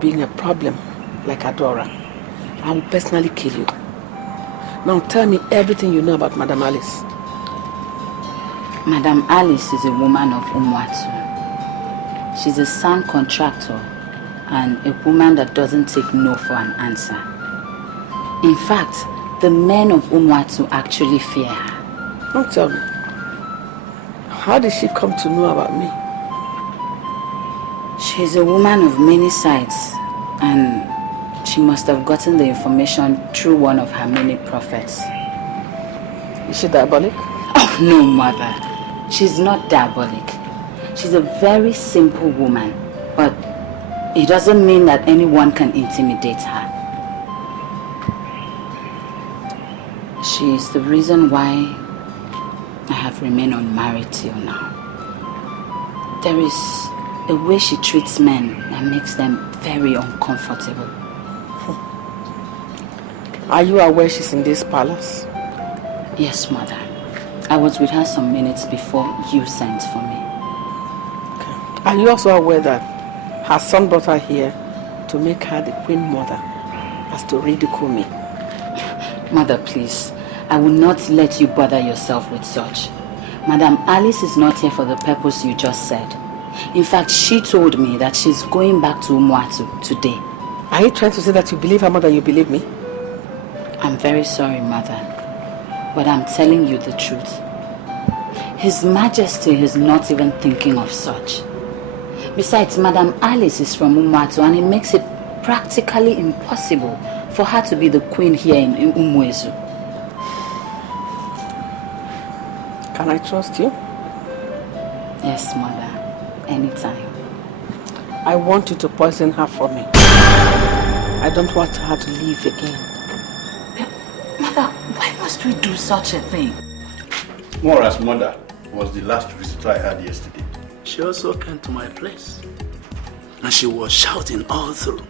Being a problem like Adora, I will personally kill you. Now tell me everything you know about Madam Alice. Madam Alice is a woman of Umwatu. She's a sound contractor and a woman that doesn't take no for an answer. In fact, the men of Umwatu actually fear her. Don't tell me. How did she come to know about me? She's a woman of many sides, and she must have gotten the information through one of her many prophets. Is she diabolic? Oh no, mother. She's not diabolic. She's a very simple woman, but it doesn't mean that anyone can intimidate her. She is the reason why I have remained unmarried till now. There is a way she treats men that makes them very uncomfortable. Are you aware she's in this palace? Yes, mother. I was with her some minutes before you sent for me. Okay. Are you also aware that her son brought her here to make her the queen mother, as to ridicule me? Mother, please. I will not let you bother yourself with such. Madam Alice is not here for the purpose you just said. In fact, she told me that she's going back to Umwatu today. Are you trying to say that you believe her more than you believe me? I'm very sorry, mother, but I'm telling you the truth. His Majesty is not even thinking of such. Besides, Madam Alice is from Umwatu, and it makes it practically impossible for her to be the queen here in Umwezu. Can I trust you? Yes, mother. Anytime. I want you to poison her for me. I don't want her to live again. Mother, why must we do such a thing? Mora's mother was the last visitor I had yesterday. She also came to my place. And she was shouting all through.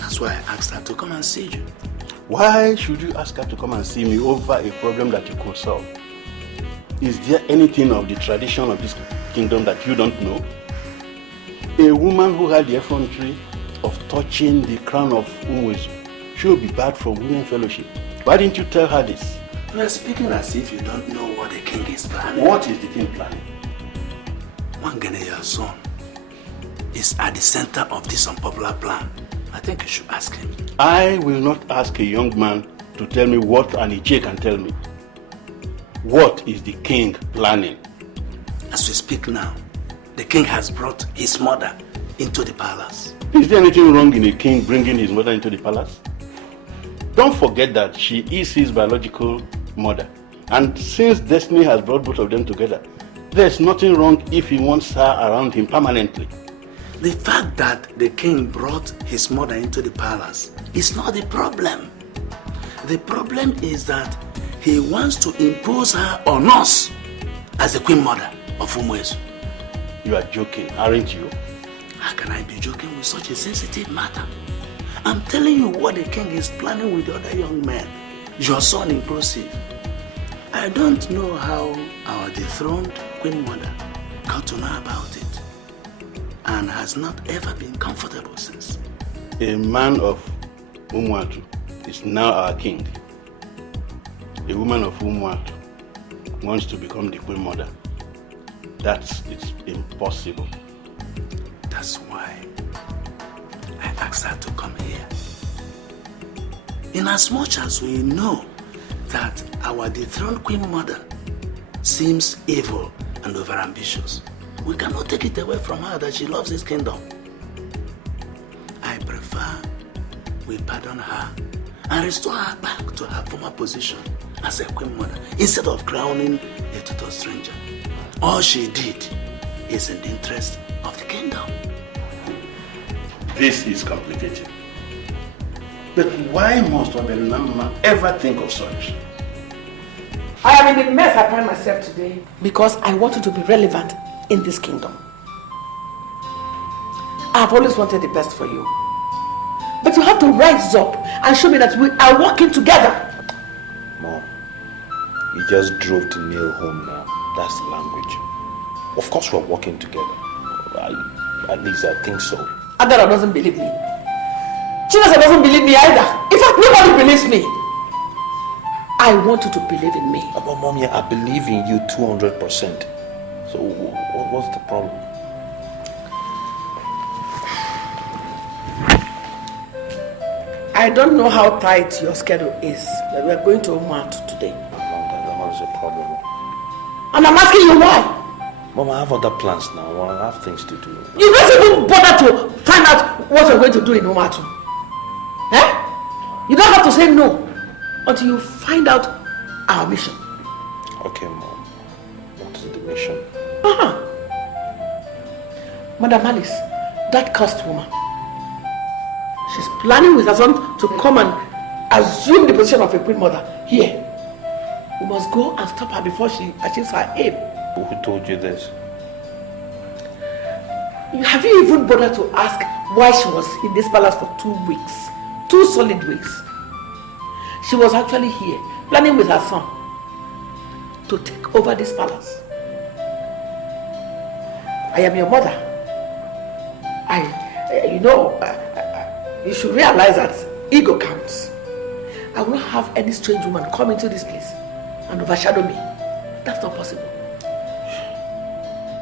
That's why I asked her to come and see you. Why should you ask her to come and see me over a problem that you could solve? Is there anything of the tradition of this kingdom that you don't know? A woman who had the effrontery of touching the crown of Umwezu should be barred from women fellowship. Why didn't you tell her this? You are speaking as if you don't know what the king is planning. What is the king planning? Wangeneya's son is at the center of this unpopular plan. I think you should ask him. I will not ask a young man to tell me what an Iche can tell me. What is the king planning? As we speak now, the king has brought his mother into the palace. Is there anything wrong in a king bringing his mother into the palace? Don't forget that she is his biological mother. And since destiny has brought both of them together, there's nothing wrong if he wants her around him permanently. The fact that the king brought his mother into the palace is not the problem. The problem is that he wants to impose her on us as the queen mother of Umwezu. You are joking, aren't you? How can I be joking with such a sensitive matter? I'm telling you what the king is planning with the other young men, your son inclusive. I don't know how our dethroned queen mother got to know about it and has not ever been comfortable since. A man of Umwatu is now our king. A woman of Umwatu wants to become the queen mother. It's impossible. That's why I asked her to come here. In as much as we know that our dethroned queen mother seems evil and overambitious, we cannot take it away from her that she loves this kingdom. I prefer we pardon her and restore her back to her former position as a queen mother instead of crowning a total stranger. All she did is in the interest of the kingdom. This is complicated. But why must Wabenama ever think of such? I am in the mess I find myself today because I wanted to be relevant in this kingdom. I have always wanted the best for you. But you have to rise up and show me that we are working together. Mom, you just drove the nail home now. That's the language. Of course we're working together. At least I think so. Adara doesn't believe me. Chinasa doesn't believe me either. In fact, nobody believes me. I want you to believe in me. But Mommy, I believe in you 200%. So what's the problem? I don't know how tight your schedule is, but we are going to Omatu today. Mom, that's a problem. And I'm asking you why. Mom, I have other plans now. I have things to do. You don't even bother to find out what you're going to do in Omatu. Eh? You don't have to say no until you find out our mission. Okay, Mom. What is the mission? Madam Alice, that cursed woman. She's planning with her son to come and assume the position of a queen mother here. We must go and stop her before she achieves her aim. Who told you this? Have you even bothered to ask why she was in this palace for 2 weeks? 2 solid weeks. She was actually here, planning with her son to take over this palace. I am your mother. You should realize that ego counts. I will not have any strange woman come into this place and overshadow me. That's not possible.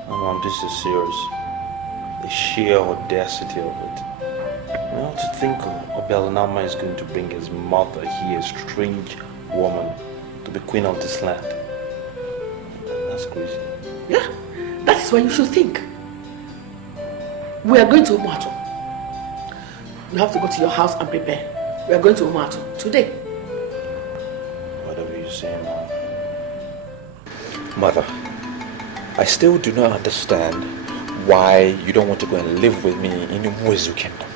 Oh, Mom, this is serious. The sheer audacity of it. You know, to think Obelanama is going to bring his mother here, a strange woman, to be queen of this land. That's crazy. Yeah, that is what you should think. We are going to Umuatu. You have to go to your house and prepare. We are going to Umuatu today. Whatever you say, Mom. Mother, I still do not understand why you don't want to go and live with me in the Mwezu kingdom.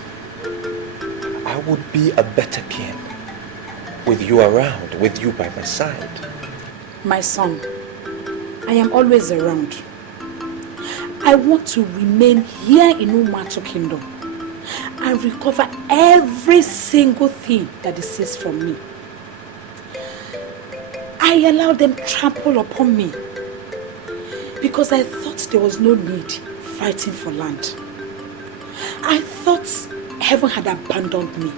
I would be a better king with you around, with you by my side. My son, I am always around. I want to remain here in Umuatu kingdom and recover every single thing that is seized from me. I allowed them trample upon me because I thought there was no need fighting for land. I thought heaven had abandoned me.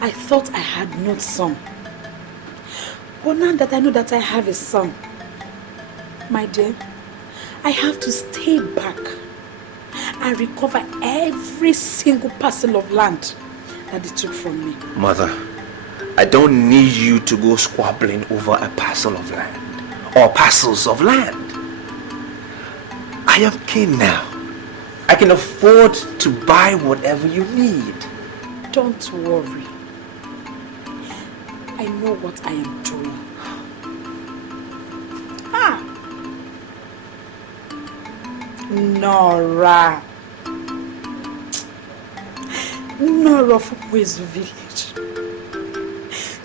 I thought I had no son. But now that I know that I have a son, my dear, I have to stay back and recover every single parcel of land that they took from me. Mother, I don't need you to go squabbling over a parcel of land or parcels of land. I am king now. I can afford to buy whatever you need. Don't worry. I know what I am doing. Nora from Mwezu village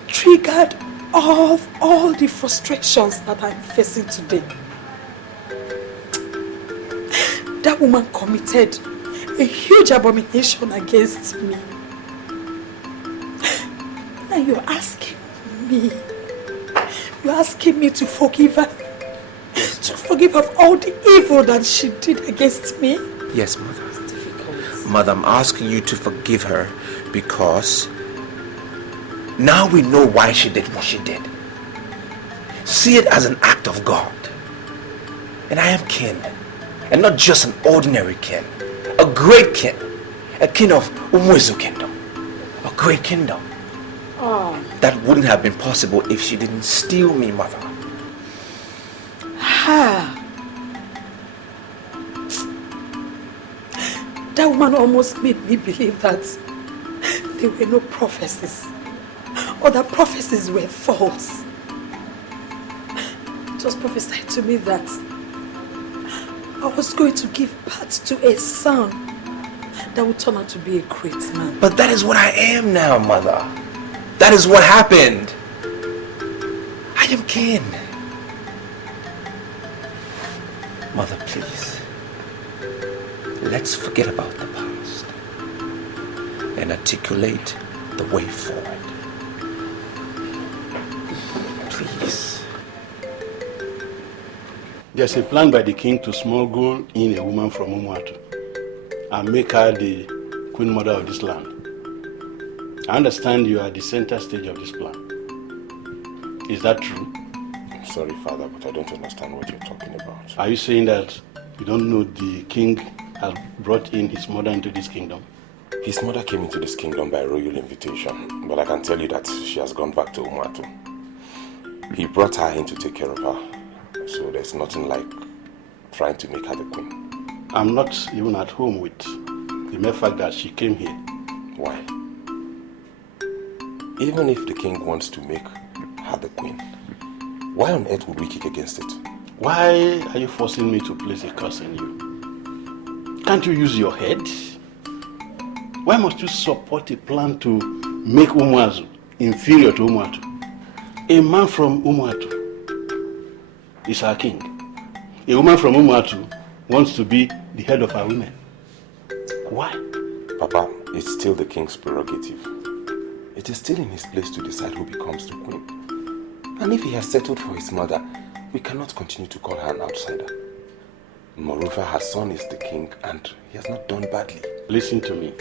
triggered all the frustrations that I'm facing today. That woman committed a huge abomination against me. Now you're asking me to forgive her? To forgive her of all the evil that she did against me? Yes, Mother. Mother, I'm asking you to forgive her because now we know why she did what she did. See it as an act of God. And I am king. And not just an ordinary king. A great king. A king of Mwezu kingdom. A great kingdom. Oh. That wouldn't have been possible if she didn't steal me, Mother. That woman almost made me believe that there were no prophecies, or that prophecies were false. It was prophesied to me that I was going to give birth to a son that would turn out to be a great man. But that is what I am now, Mother. That is what happened. I am king. Mother, please. Let's forget about the past and articulate the way forward. Please. There's a plan by the king to smuggle in a woman from Umuatu. and make her the queen mother of this land. I understand you are at the center stage of this plan. Is that true? I'm sorry, Father, but I don't understand what you're talking about. Are you saying that you don't know the king has brought in his mother into this kingdom? His mother came into this kingdom by royal invitation, but I can tell you that she has gone back to Umuatu. He brought her in to take care of her, so there's nothing like trying to make her the queen. I'm not even at home with the mere fact that she came here. Why? Even if the king wants to make her the queen, why on earth would we kick against it? Why are you forcing me to place a curse on you? Can't you use your head? Why must you support a plan to make Umuazu inferior to Umuatu? A man from Umuatu is our king. A woman from Umuatu wants to be the head of our women. Why? Papa, it's still the king's prerogative. It is still in his place to decide who becomes the queen. And if he has settled for his mother, we cannot continue to call her an outsider. Moreover, her son is the king and he has not done badly. Listen to me.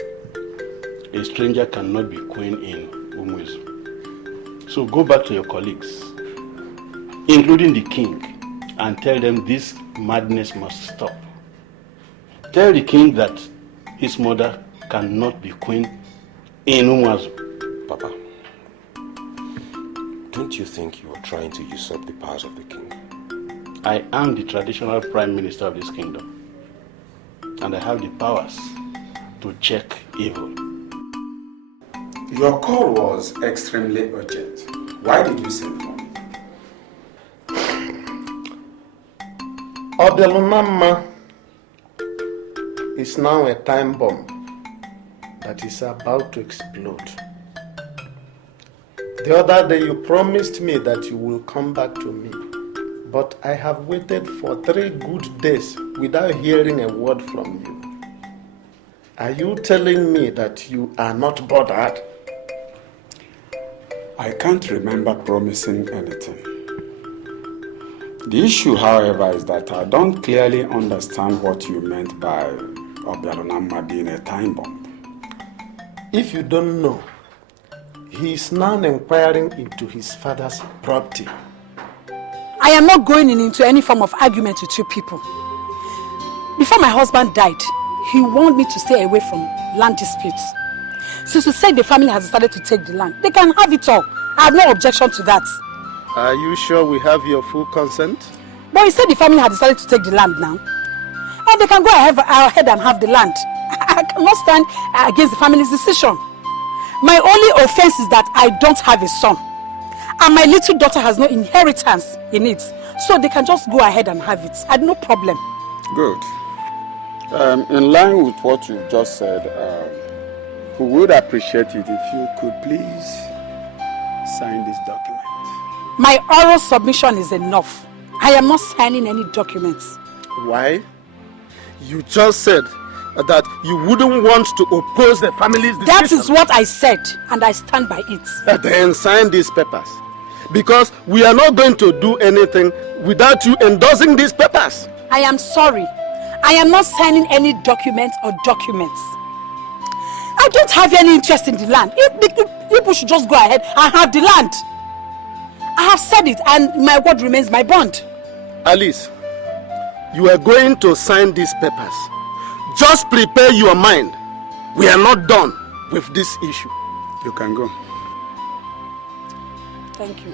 A stranger cannot be queen in Umuezu. So go back to your colleagues, including the king, and tell them this madness must stop. Tell the king that his mother cannot be queen in Umuezu. Papa, don't you think you are trying to usurp the powers of the king? I am the traditional prime minister of this kingdom, and I have the powers to check evil. Your call was extremely urgent. Why did you send for me? Obelunama is now a time bomb that is about to explode. The other day you promised me that you will come back to me, but I have waited for 3 good days without hearing a word from you. Are you telling me that you are not bothered? I can't remember promising anything. The issue, however, is that I don't clearly understand what you meant by Obialonama being a time bomb. If you don't know, he is now inquiring into his father's property. I am not going into any form of argument with you people. Before my husband died, he warned me to stay away from land disputes. Since you said the family has decided to take the land, they can have it all. I have no objection to that. Are you sure we have your full consent? But you said the family had decided to take the land now. And they can go ahead and have the land. I cannot stand against the family's decision. My only offense is that I don't have a son. And my little daughter has no inheritance in it. So they can just go ahead and have it. I have no problem. Good. In line with what you just said, we would appreciate it if you could please sign this document. My oral submission is enough. I am not signing any documents. Why? You just said that you wouldn't want to oppose the family's decision. That is what I said, and I stand by it. Then sign these papers. Because we are not going to do anything without you endorsing these papers. I am sorry. I am not signing any documents or documents. I don't have any interest in the land. People should just go ahead and have the land. I have said it, and my word remains my bond. Alice, you are going to sign these papers. Just prepare your mind. We are not done with this issue. You can go. Thank you.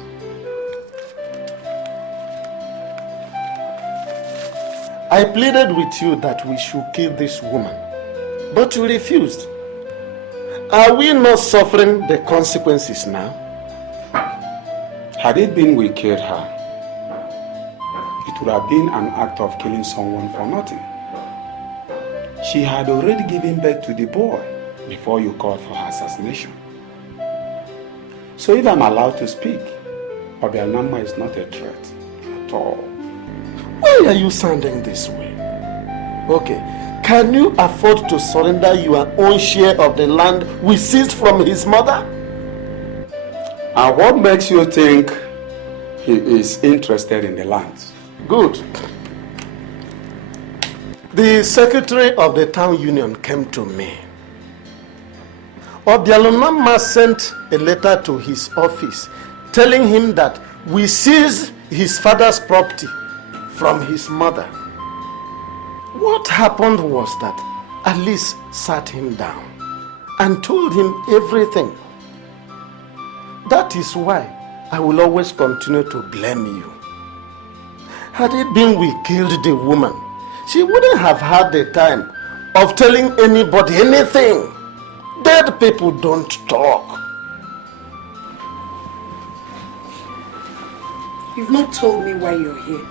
I pleaded with you that we should kill this woman, but you refused. Are we not suffering the consequences now? Had it been we killed her, it would have been an act of killing someone for nothing. She had already given birth to the boy before you called for her assassination. So if I'm allowed to speak, Obialnama is not a threat at all. Why are you sounding this way? Okay, can you afford to surrender your own share of the land we seized from his mother? And what makes you think he is interested in the land? Good. The secretary of the town union came to me. Obialonama sent a letter to his office telling him that we seized his father's property from his mother. What happened was that Alice sat him down and told him everything. That is why I will always continue to blame you. Had it been we killed the woman, she wouldn't have had the time of telling anybody anything. Dead people don't talk. You've not told me why you're here.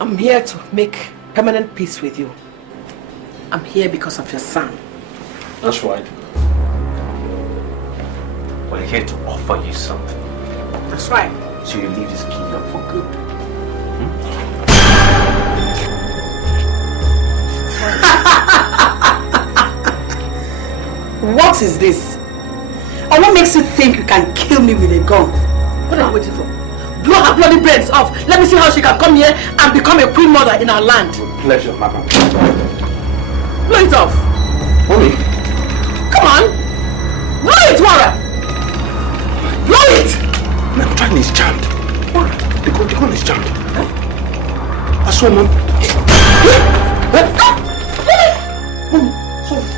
I'm here to make permanent peace with you. I'm here because of your son. That's right. We're here to offer you something. That's right. So you leave this kingdom for good. What is this? And what makes you think you can kill me with a gun? What are you waiting for? Blow her bloody brains off. Let me see how she can come here and become a queen mother in our land. With pleasure, madam. Blow it off. Mommy. Come on. Blow it, Wara. Blow it. The gun is jammed. What? The gun is jammed. I saw Mom.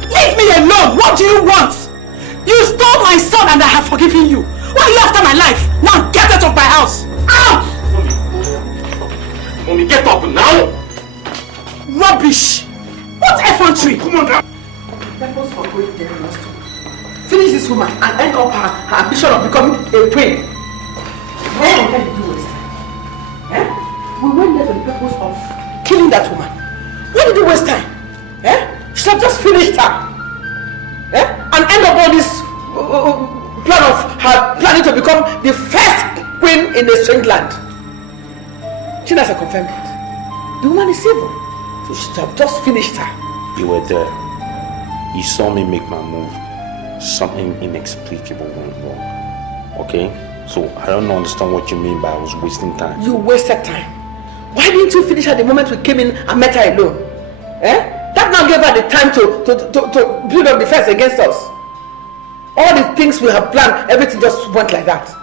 Leave me alone! What do you want? You stole my son and I have forgiven you. Why are you after my life? Now get out of my house! Out! Mommy, get up now! Rubbish! What effrontery? Come on now! Purpose for going there was to finish this woman and end up her ambition of becoming a queen. What did you do waste time? Eh? We went there for the purpose of killing that woman. Why did you waste time? Eh? You should have just finished her. Eh? And end up all this plan of her planning to become the first queen in a strange land. Chinasa confirmed it. The woman is evil. So she should have just finished her. You were there. You saw me make my move. Something inexplicable went wrong. Okay? So I don't understand what you mean by I was wasting time. You wasted time. Why didn't you finish her the moment we came in and met her alone? Eh? That now gave her the time to build up defense against us. All the things we have planned, everything just went like that.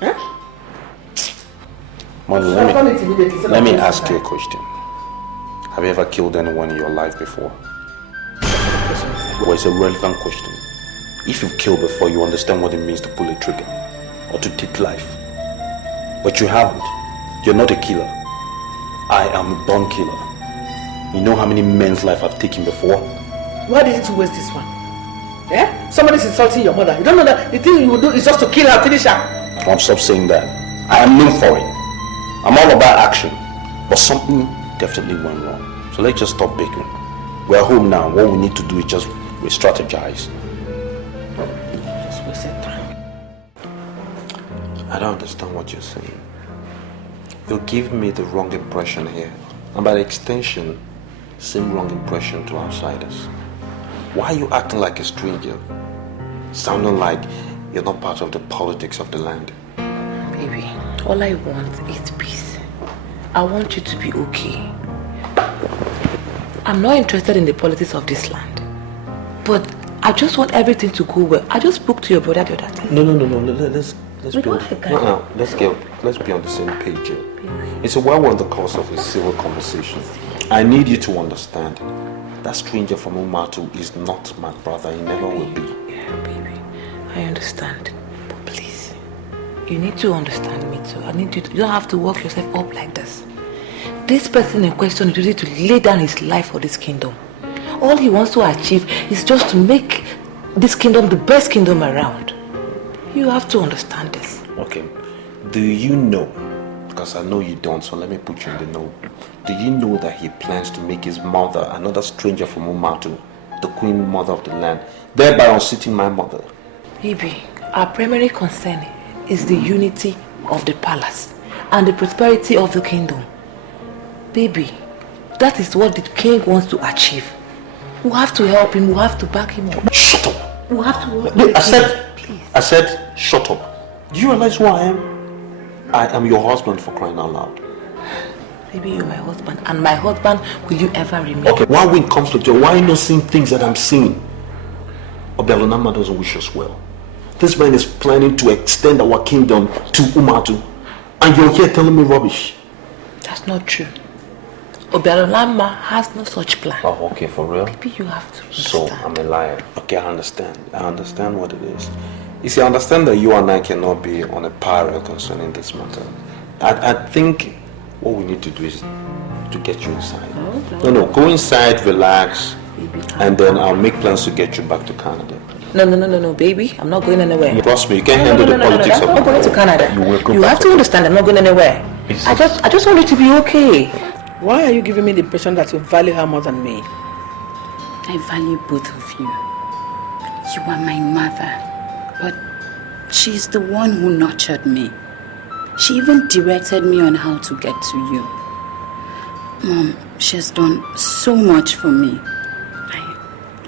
Eh? Mother, let me ask you a question. Have you ever killed anyone in your life before? Well, it's a relevant question. If you've killed before, you understand what it means to pull a trigger or to take life. But you haven't. You're not a killer. I am a born killer. You know how many men's life I've taken before? Why did you waste this one? Eh? Somebody's insulting your mother. You don't know that the thing you will do is just to kill her, finish her. Don't stop saying that. I am known for it. I'm all about action. But something definitely went wrong. So let's just stop bickering. We're home now. What we need to do is just re-strategize. Just wasted time. I don't understand what you're saying. You're giving me the wrong impression here. And by extension, same wrong impression to outsiders. Why are you acting like a stranger? Sounding like you're not part of the politics of the land. Baby, all I want is peace. I want you to be okay. I'm not interested in the politics of this land. But I just want everything to go well. I just spoke to your brother the other time. No. Let's be on the same page here. It's a while we're on the course of a civil conversation. I need you to understand that stranger from Umatu is not my brother. He never will be. Yeah, baby. I understand. But please, you need to understand me too. I need you to, you don't have to work yourself up like this. This person in question is ready to lay down his life for this kingdom. All he wants to achieve is just to make this kingdom the best kingdom around. You have to understand this. Okay. Do you know, because I know you don't, so let me put you in the know. Do you know that he plans to make his mother, another stranger from Umatu, the queen mother of the land, thereby unseating my mother? Baby, our primary concern is the unity of the palace and the prosperity of the kingdom. Baby, that is what the king wants to achieve. We have to help him, we have to back him up. Shut up! We have to work with him. I said, shut up. Do you realize who I am? I am your husband, for crying out loud. Baby, you're my husband, and my husband will you ever remain. Okay, why we in conflict? Why are you not seeing things that I'm seeing? Obialonama doesn't wish us well. This man is planning to extend our kingdom to Umatu. And you're here telling me rubbish. That's not true. Obialonama has no such plan. Oh, okay, for real? Baby, you have to understand. So, I'm a liar. Okay, I understand. I understand what it is. You see, I understand that you and I cannot be on a par concerning this matter. I think what we need to do is to get you inside. No, go inside, relax, baby, and then I'll make plans to get you back to Canada. No, baby. I'm not going anywhere. Trust me, you can't handle the politics of I'm not going to Canada. You have to understand, I'm not going anywhere. I just want you to be okay. Why are you giving me the impression that you value her more than me? I value both of you. You are my mother, but she's the one who nurtured me. She even directed me on how to get to you. Mom, she has done so much for me.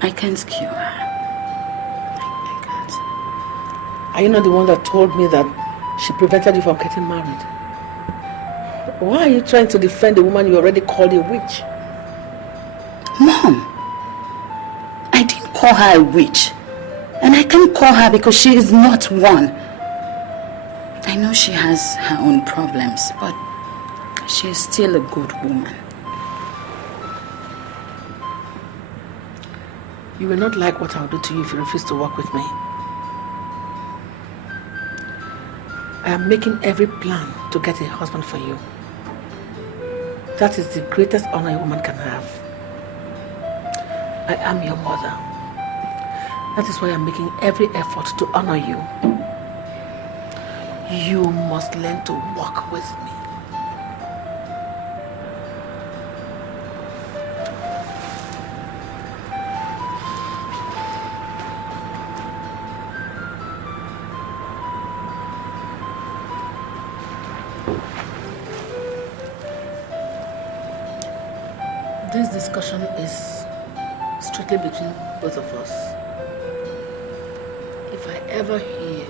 I can't kill her. I can't. Are you not the one that told me that she prevented you from getting married? Why are you trying to defend a woman you already called a witch? Mom, I didn't call her a witch. And I can't call her because she is not one. I know she has her own problems, but she is still a good woman. You will not like what I'll do to you if you refuse to work with me. I am making every plan to get a husband for you. That is the greatest honor a woman can have. I am your mother. That is why I'm making every effort to honor you. You must learn to walk with me. This discussion is strictly between both of us. If I ever hear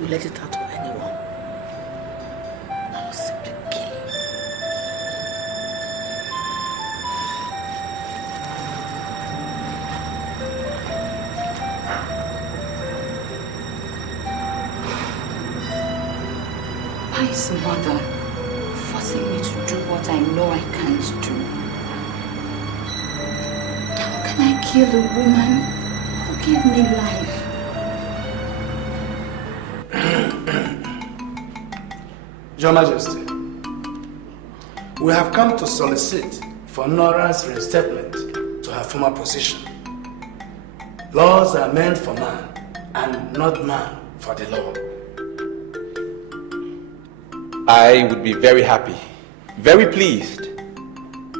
you let it out to anyone, I will simply kill you. Why is mother forcing me to do what I know I can't do? How can I kill a woman who gave me life? Your Majesty, we have come to solicit for Nora's reinstatement to her former position. Laws are meant for man, and not man for the law. I would be very happy, very pleased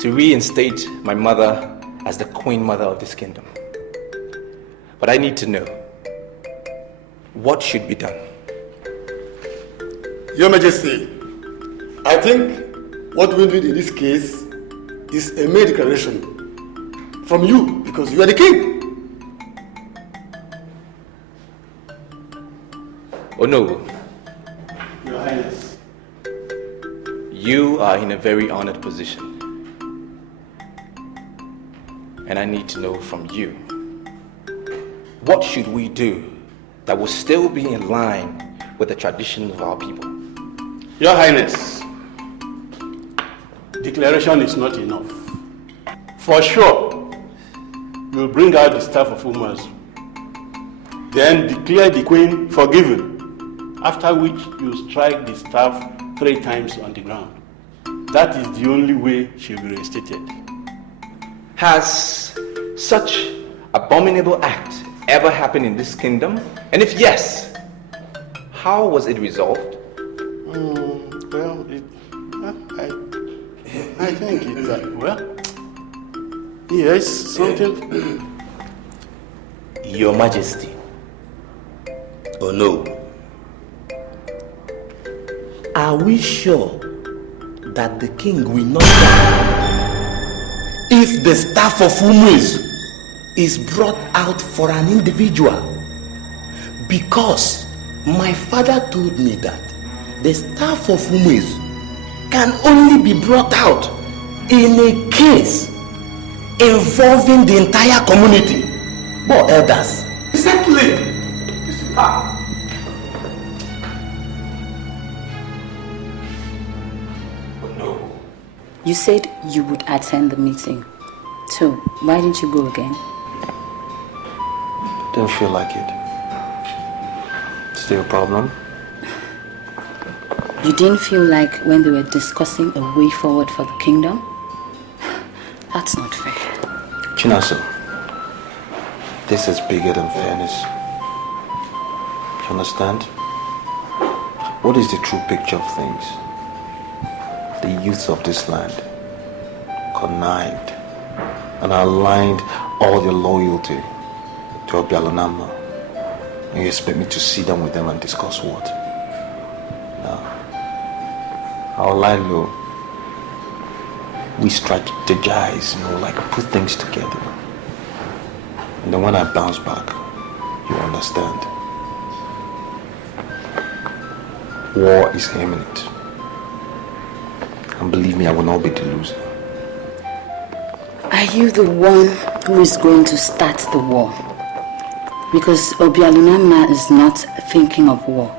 to reinstate my mother as the queen mother of this kingdom. But I need to know, what should be done? Your Majesty, I think what we need in this case is a mere declaration from you, because you are the king. Oh no. Your Highness. You are in a very honored position. And I need to know from you, what should we do that will still be in line with the tradition of our people? Your Highness, declaration is not enough. For sure, you'll bring out the staff of Umazu, then declare the queen forgiven, after which you strike the staff 3 times on the ground. That is the only way she'll be reinstated. Has such abominable act ever happened in this kingdom? And if yes, how was it resolved? Well, I think it's, yes, something. Your Majesty. Oh no. Are we sure that the king will not die if the staff of Umazu is brought out for an individual? Because my father told me that the staff of Umazu can only be brought out in a case involving the entire community. But elders. Exactly. No. You said you would attend the meeting. So, why didn't you go again? Didn't feel like it. Still a problem? You didn't feel like when they were discussing a way forward for the kingdom? That's not fair. Chinaso, this is bigger than fairness. You understand? What is the true picture of things? The youths of this land connived and aligned all their loyalty to Obialonama. And you expect me to sit down with them and discuss what? No. I'll lie low. We strategize, like put things together. And then when I bounce back, you understand. War is imminent. And believe me, I will not be the loser. Are you the one who is going to start the war? Because Obialunama is not thinking of war.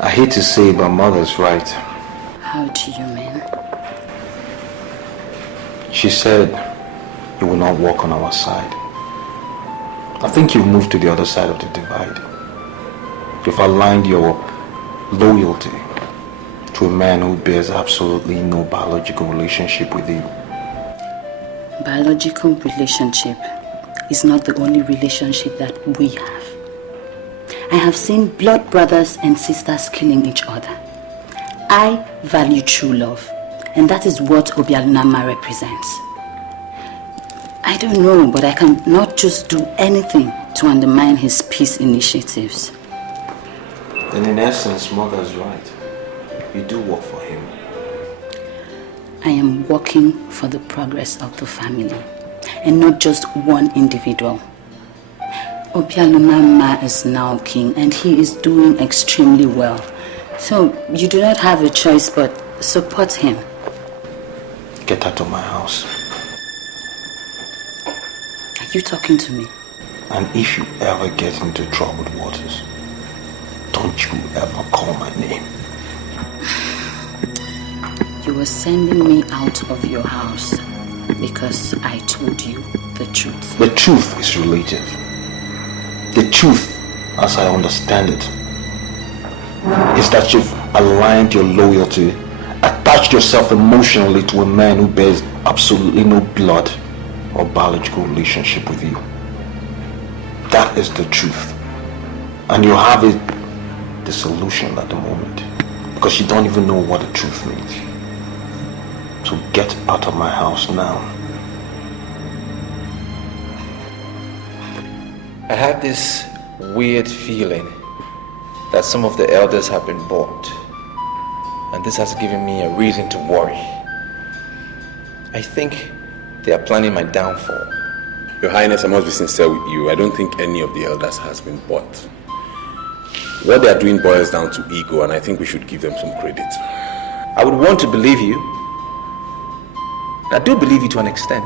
I hate to say it, but mother's right. How do you mean? She said you will not walk on our side. I think you've moved to the other side of the divide. You've aligned your loyalty to a man who bears absolutely no biological relationship with you. Biological relationship is not the only relationship that we have. I have seen blood brothers and sisters killing each other. I value true love, and that is what Obialunama represents. I don't know, but I cannot just do anything to undermine his peace initiatives. And in essence, mother's right. You do work for him. I am working for the progress of the family, and not just one individual. Obialunama is now king, and he is doing extremely well. So you do not have a choice but support him. Get out of my house. Are you talking to me? And if you ever get into troubled waters, don't you ever call my name. You were sending me out of your house because I told you the truth. The truth is relative. The truth, as I understand it, is that you've aligned your loyalty, attached yourself emotionally to a man who bears absolutely no blood or biological relationship with you. That is the truth. And you have it disillusioned at the moment because you don't even know what the truth means. So get out of my house now. I have this weird feeling that some of the elders have been bought, and this has given me a reason to worry. I think they are planning my downfall. Your Highness, I must be sincere with you. I don't think any of the elders has been bought. What they are doing boils down to ego, and I think we should give them some credit. I would want to believe you. I do believe you to an extent,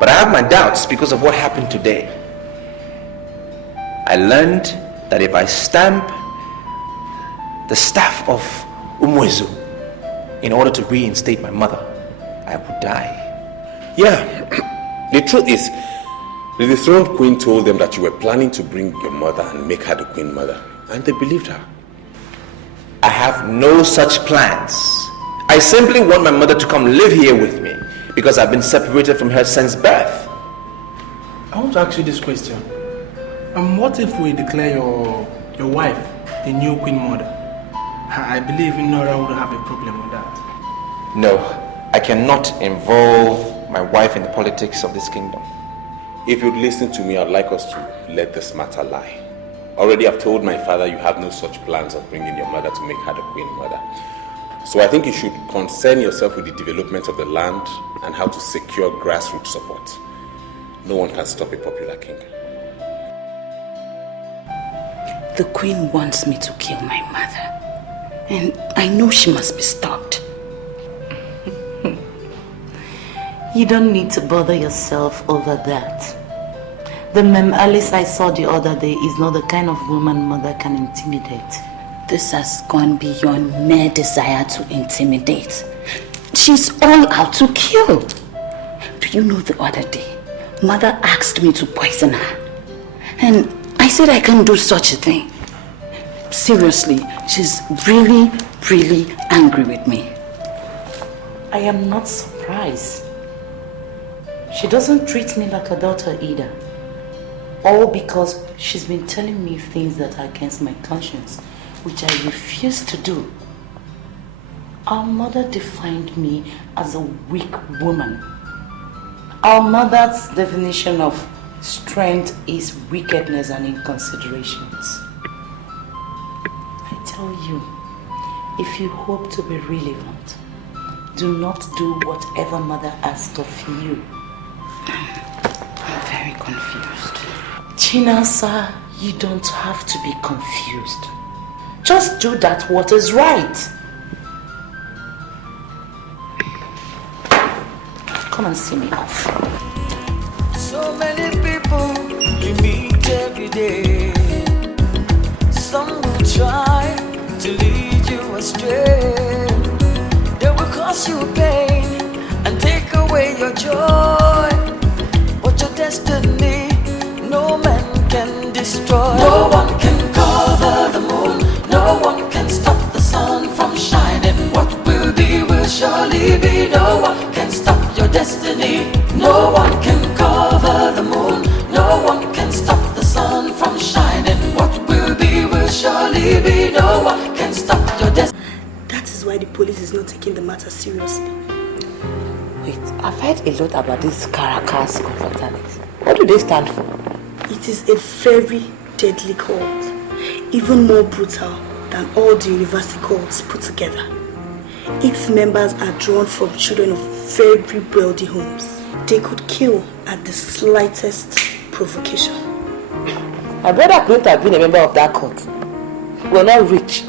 but I have my doubts because of what happened today. I learned that if I stamp the staff of Umwezu in order to reinstate my mother, I would die. Yeah, the truth is, the dethroned queen told them that you were planning to bring your mother and make her the queen mother, and they believed her. I have no such plans. I simply want my mother to come live here with me because I've been separated from her since birth. I want to ask you this question. What if we declare your wife the new queen mother? I believe Nora would have a problem with that. No, I cannot involve my wife in the politics of this kingdom. If you'd listen to me, I'd like us to let this matter lie. Already I've told my father you have no such plans of bringing your mother to make her the queen mother. So I think you should concern yourself with the development of the land and how to secure grassroots support. No one can stop a popular king. The queen wants me to kill my mother. And I know she must be stopped. You don't need to bother yourself over that. The Mem Alice I saw the other day is not the kind of woman mother can intimidate. This has gone beyond mere desire to intimidate. She's all out to kill. Do you know the other day, Mother asked me to poison her. And I said I can't do such a thing. Seriously, she's really, really angry with me. I am not surprised. She doesn't treat me like a daughter either. All because she's been telling me things that are against my conscience, which I refuse to do. Our mother defined me as a weak woman. Our mother's definition of strength is wickedness and inconsiderations. I tell you, if you hope to be relevant, do not do whatever mother asks of you. I'm very confused. Chinasa, you don't have to be confused. Just do that what is right. Come and see me off. So many people you meet every day. Some will try to lead you astray. They will cause you pain and take away your joy. But your destiny, no man can destroy. No one can cover the moon. No one can stop the sun from shining. What will be will surely be. No one can stop your destiny. No one can cover the moon. No one can stop the sun from shining. What will be will surely be. No one can stop your destiny. That is why the police is not taking the matter seriously. Wait, I've heard a lot about this Caracas confraternity. What do they stand for? It is a very deadly cult, even more brutal than all the university cults put together. Its members are drawn from children of very wealthy homes. They could kill at the slightest provocation. My brother couldn't have been a member of that cult. We're not rich.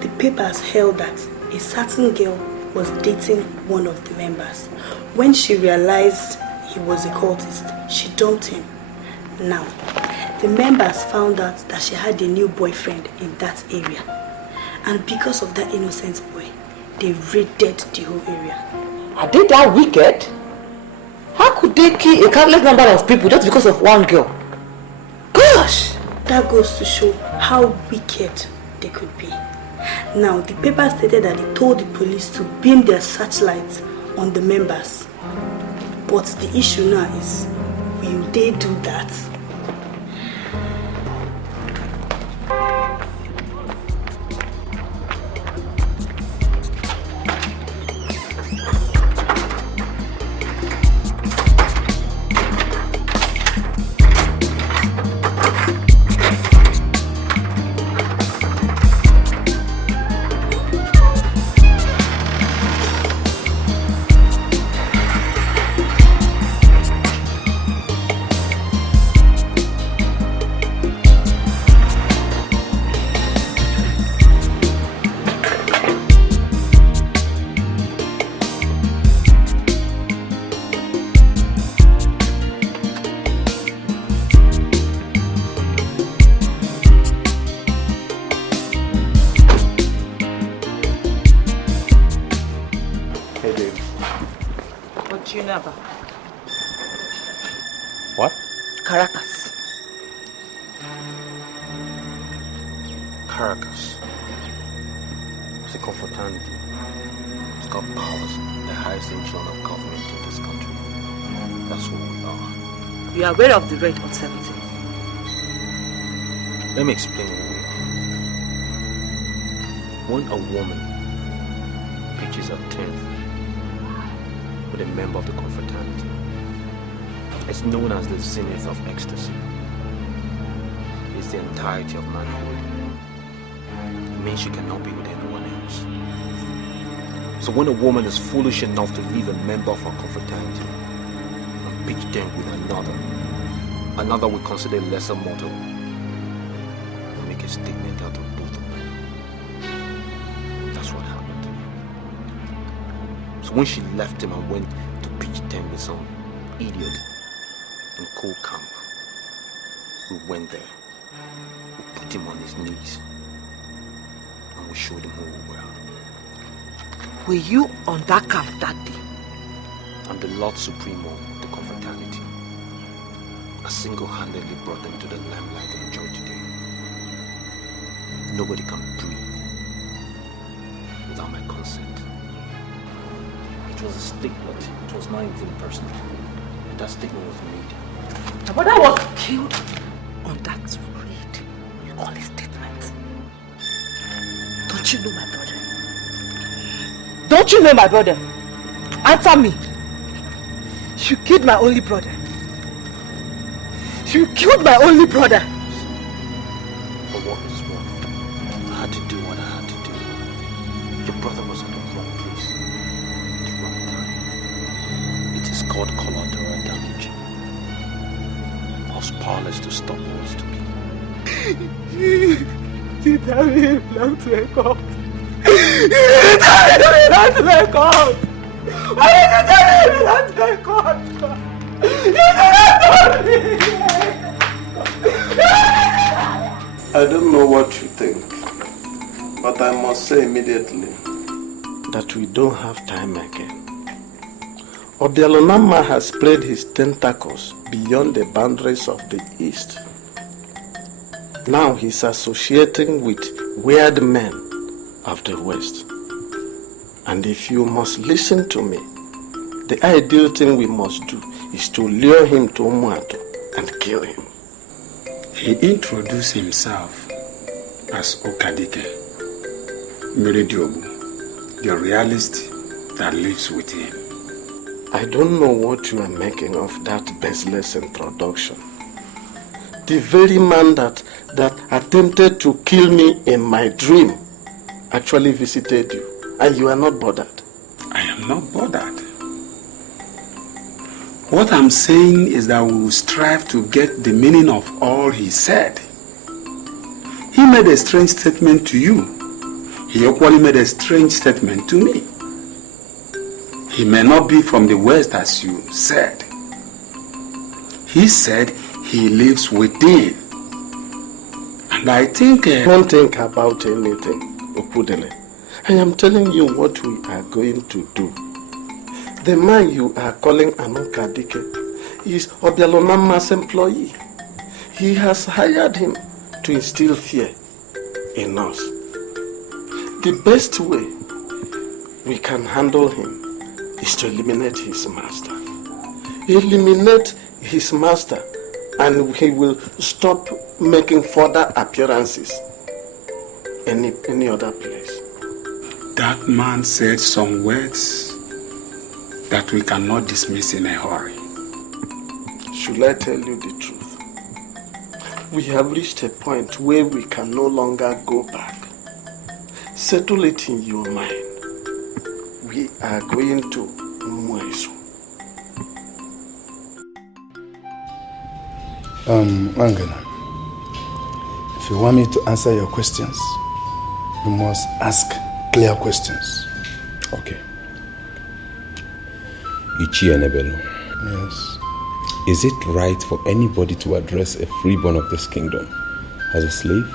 The papers held that a certain girl was dating one of the members. When she realized he was a cultist, she dumped him. Now, the members found out that she had a new boyfriend in that area. And because of that innocent boy, they raided the whole area. Are they that wicked? How could they kill a countless number of people just because of one girl? Gosh! That goes to show how wicked they could be. Now, the paper stated that they told the police to beam their searchlights on the members. But the issue now is, will they do that? What? Caracas. Caracas. It's a confraternity. It's got powers, the highest echelon of government in this country. That's who we are. You are aware of the rate on 17th? Let me explain who we are. When a woman pitches her 10th with a member of the confraternity, it's known as the zenith of ecstasy. It's the entirety of manhood. It means she cannot be with anyone else. So when a woman is foolish enough to leave a member of her confraternity and pitch them with another we consider lesser mortal, we make a statement out of both of them. That's what happened. So when she left him and went to pitch tent with some idiot in Coal Camp, we went there. We put him on his knees and we showed him who we were. Were you on that camp that day? I'm the Lord Supremo of the Confraternity. I single-handedly brought them to the limelight they enjoy today. Nobody can breathe without my consent. It was a statement. It was not anything personal. That statement was made. My brother was killed on that raid. You call it statement? Don't you know my brother? Don't you know my brother? Answer me. You killed my only brother. You killed my only brother. For what it's worth, I had to do what I had to do. Your brother was in the wrong place, at the wrong time. It is called collateral damage. I was powerless to stop what was to be. You tell me you belong to a cult. You tell me you belong to a cult. Why did you tell me you belong to a cult? You did not tell me. I don't know what you think, but I must say immediately that we don't have time again. Obialonama has spread his tentacles beyond the boundaries of the East. Now he's associating with weird men of the West. And if you must listen to me, the ideal thing we must do is to lure him to Umuatu and kill him. He introduced himself as Okadike, Merediobu, the realist that lives with him. I don't know what you are making of that baseless introduction. The very man that attempted to kill me in my dream actually visited you, and you are not bothered. I am not bothered. What I'm saying is that we will strive to get the meaning of all he said. He made a strange statement to you. He equally made a strange statement to me. He may not be from the West as you said. He said he lives within. And I think... Don't think about anything, Okudele. I am telling you what we are going to do. The man you are calling Anokadike is Obialonama's employee. He has hired him to instill fear in us. The best way we can handle him is to eliminate his master. Eliminate his master and he will stop making further appearances any other place. That man said some words that we cannot dismiss in a hurry. Should I tell you the truth? We have reached a point where we can no longer go back. Settle it in your mind. We are going to Mwesu. Wangana, if you want me to answer your questions, you must ask clear questions. Okay. Ichi Enebelu. Yes. Is it right for anybody to address a freeborn of this kingdom as a slave?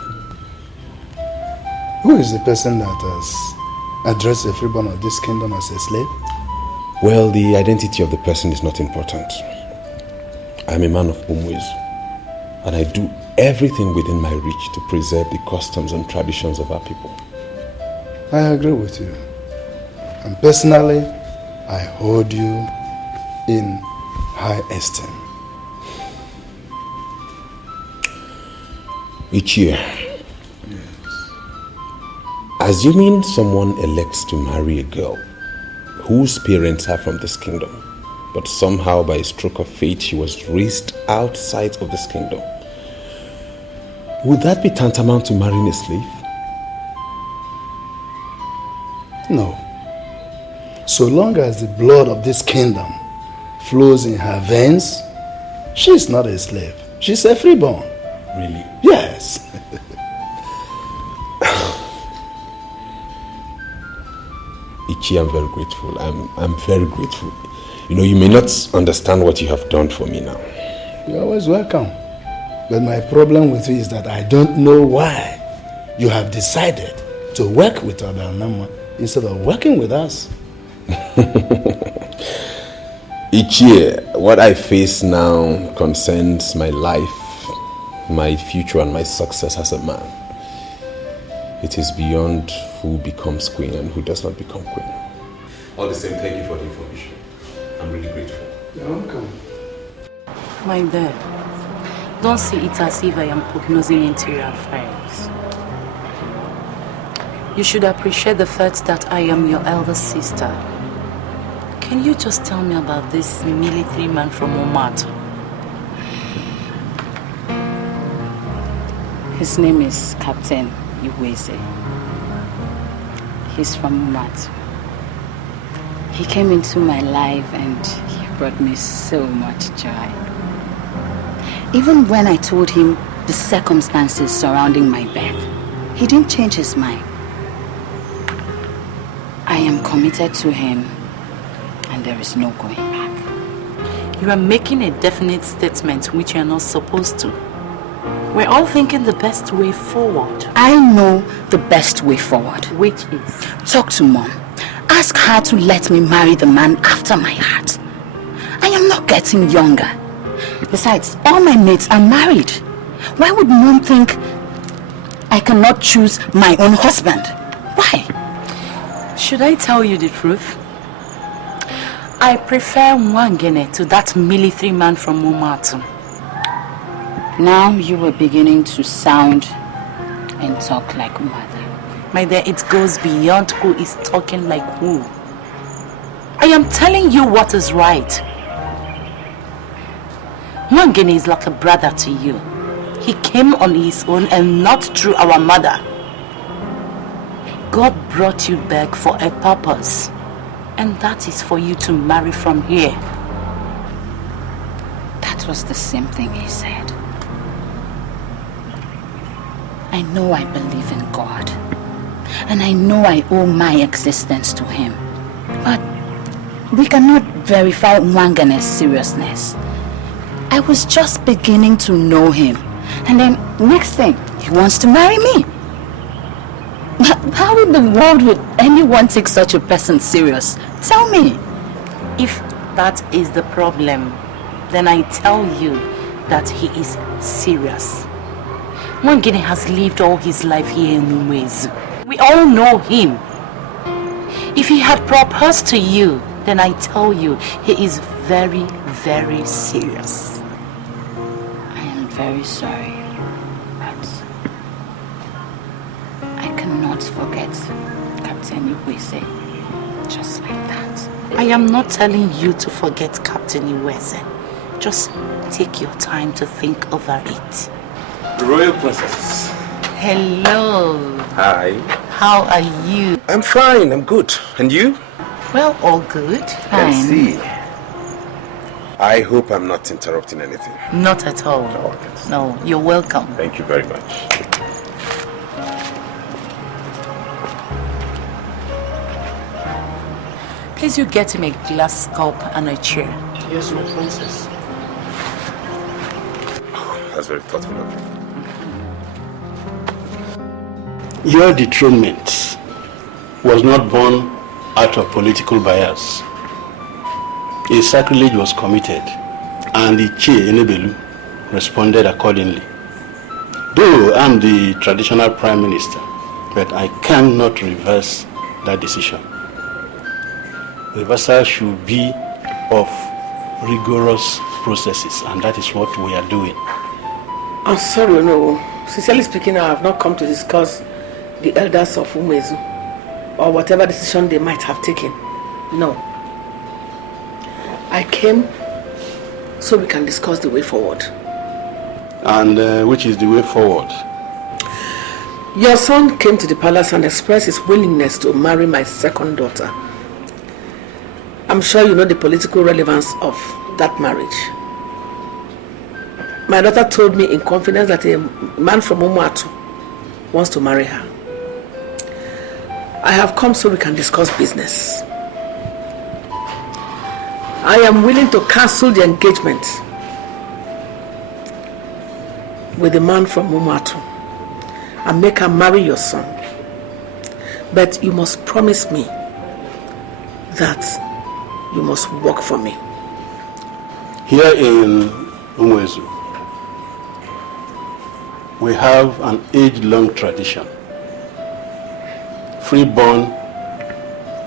Who is the person that has addressed a freeborn of this kingdom as a slave? Well, the identity of the person is not important. I'm a man of Umwezu, and I do everything within my reach to preserve the customs and traditions of our people. I agree with you. And personally, I hold you in high esteem. Each year, assuming someone elects to marry a girl whose parents are from this kingdom, but somehow by a stroke of fate she was raised outside of this kingdom, would that be tantamount to marrying a slave? No. So long as the blood of this kingdom flows in her veins, she is not a slave. She's a freeborn. Really? Yes. Ichi, I'm very grateful. I'm very grateful. You know, you may not understand what you have done for me now. You're always welcome. But my problem with you is that I don't know why you have decided to work with Odanama instead of working with us. Ichi, what I face now concerns my life, my future and my success as a man. It is beyond who becomes queen and who does not become queen. All the same, thank you for the information. I'm really grateful. You're welcome. My dear, don't see it as if I am prognosing into your affairs. You should appreciate the fact that I am your elder sister. Can you just tell me about this military man from Omat? His name is Captain Iweze. He's from Omat. He came into my life and he brought me so much joy. Even when I told him the circumstances surrounding my birth, he didn't change his mind. I am committed to him and there is no going back. You are making a definite statement which you are not supposed to. We're all thinking the best way forward. I know the best way forward. Which is? Talk to Mom. Ask her to let me marry the man after my heart. I am not getting younger. Besides, all my mates are married. Why would Mom think I cannot choose my own husband? Why? Should I tell you the truth? I prefer Mwangene to that military man from Mumatu. Now you are beginning to sound and talk like mother. My dear, it goes beyond who is talking like who. I am telling you what is right. Mwangene is like a brother to you. He came on his own and not through our mother. God brought you back for a purpose. And that is for you to marry from here. That was the same thing he said. I know I believe in God. And I know I owe my existence to him. But we cannot verify Mwangane's seriousness. I was just beginning to know him. And then next thing, he wants to marry me. How in the world would anyone take such a person serious? Tell me. If that is the problem, then I tell you that he is serious. Mwangene has lived all his life here in Umwezu. We all know him. If he had proposed to you, then I tell you, he is very, very serious. I am very sorry, but I cannot forget Captain Iweze just like that. I am not telling you to forget Captain Iweze. Just take your time to think over it. Royal Princess. Hello. Hi. How are you? I'm fine, I'm good. And you? Well, all good. Fine. Let's see. I hope I'm not interrupting anything. Not at all. No, you're welcome. Thank you very much. Please, you get him a glass cup and a chair. Yes, my princess. That's very thoughtful of you. Your dethronement was not born out of political bias. A sacrilege was committed and the Che Enebelu responded accordingly. Though I'm the traditional prime minister, but I cannot reverse that decision. Reversal should be of rigorous processes, and that is what we are doing. I'm sorry, no. Sincerely speaking, I have not come to discuss the elders of Umezu or whatever decision they might have taken. No. I came so we can discuss the way forward. And which is the way forward? Your son came to the palace and expressed his willingness to marry my second daughter. I'm sure you know the political relevance of that marriage. My daughter told me in confidence that a man from Umuatu wants to marry her. I have come so we can discuss business. I am willing to cancel the engagement with the man from Umatu and make her marry your son. But you must promise me that you must work for me. Here in Umwezu, we have an age-long tradition. Freeborn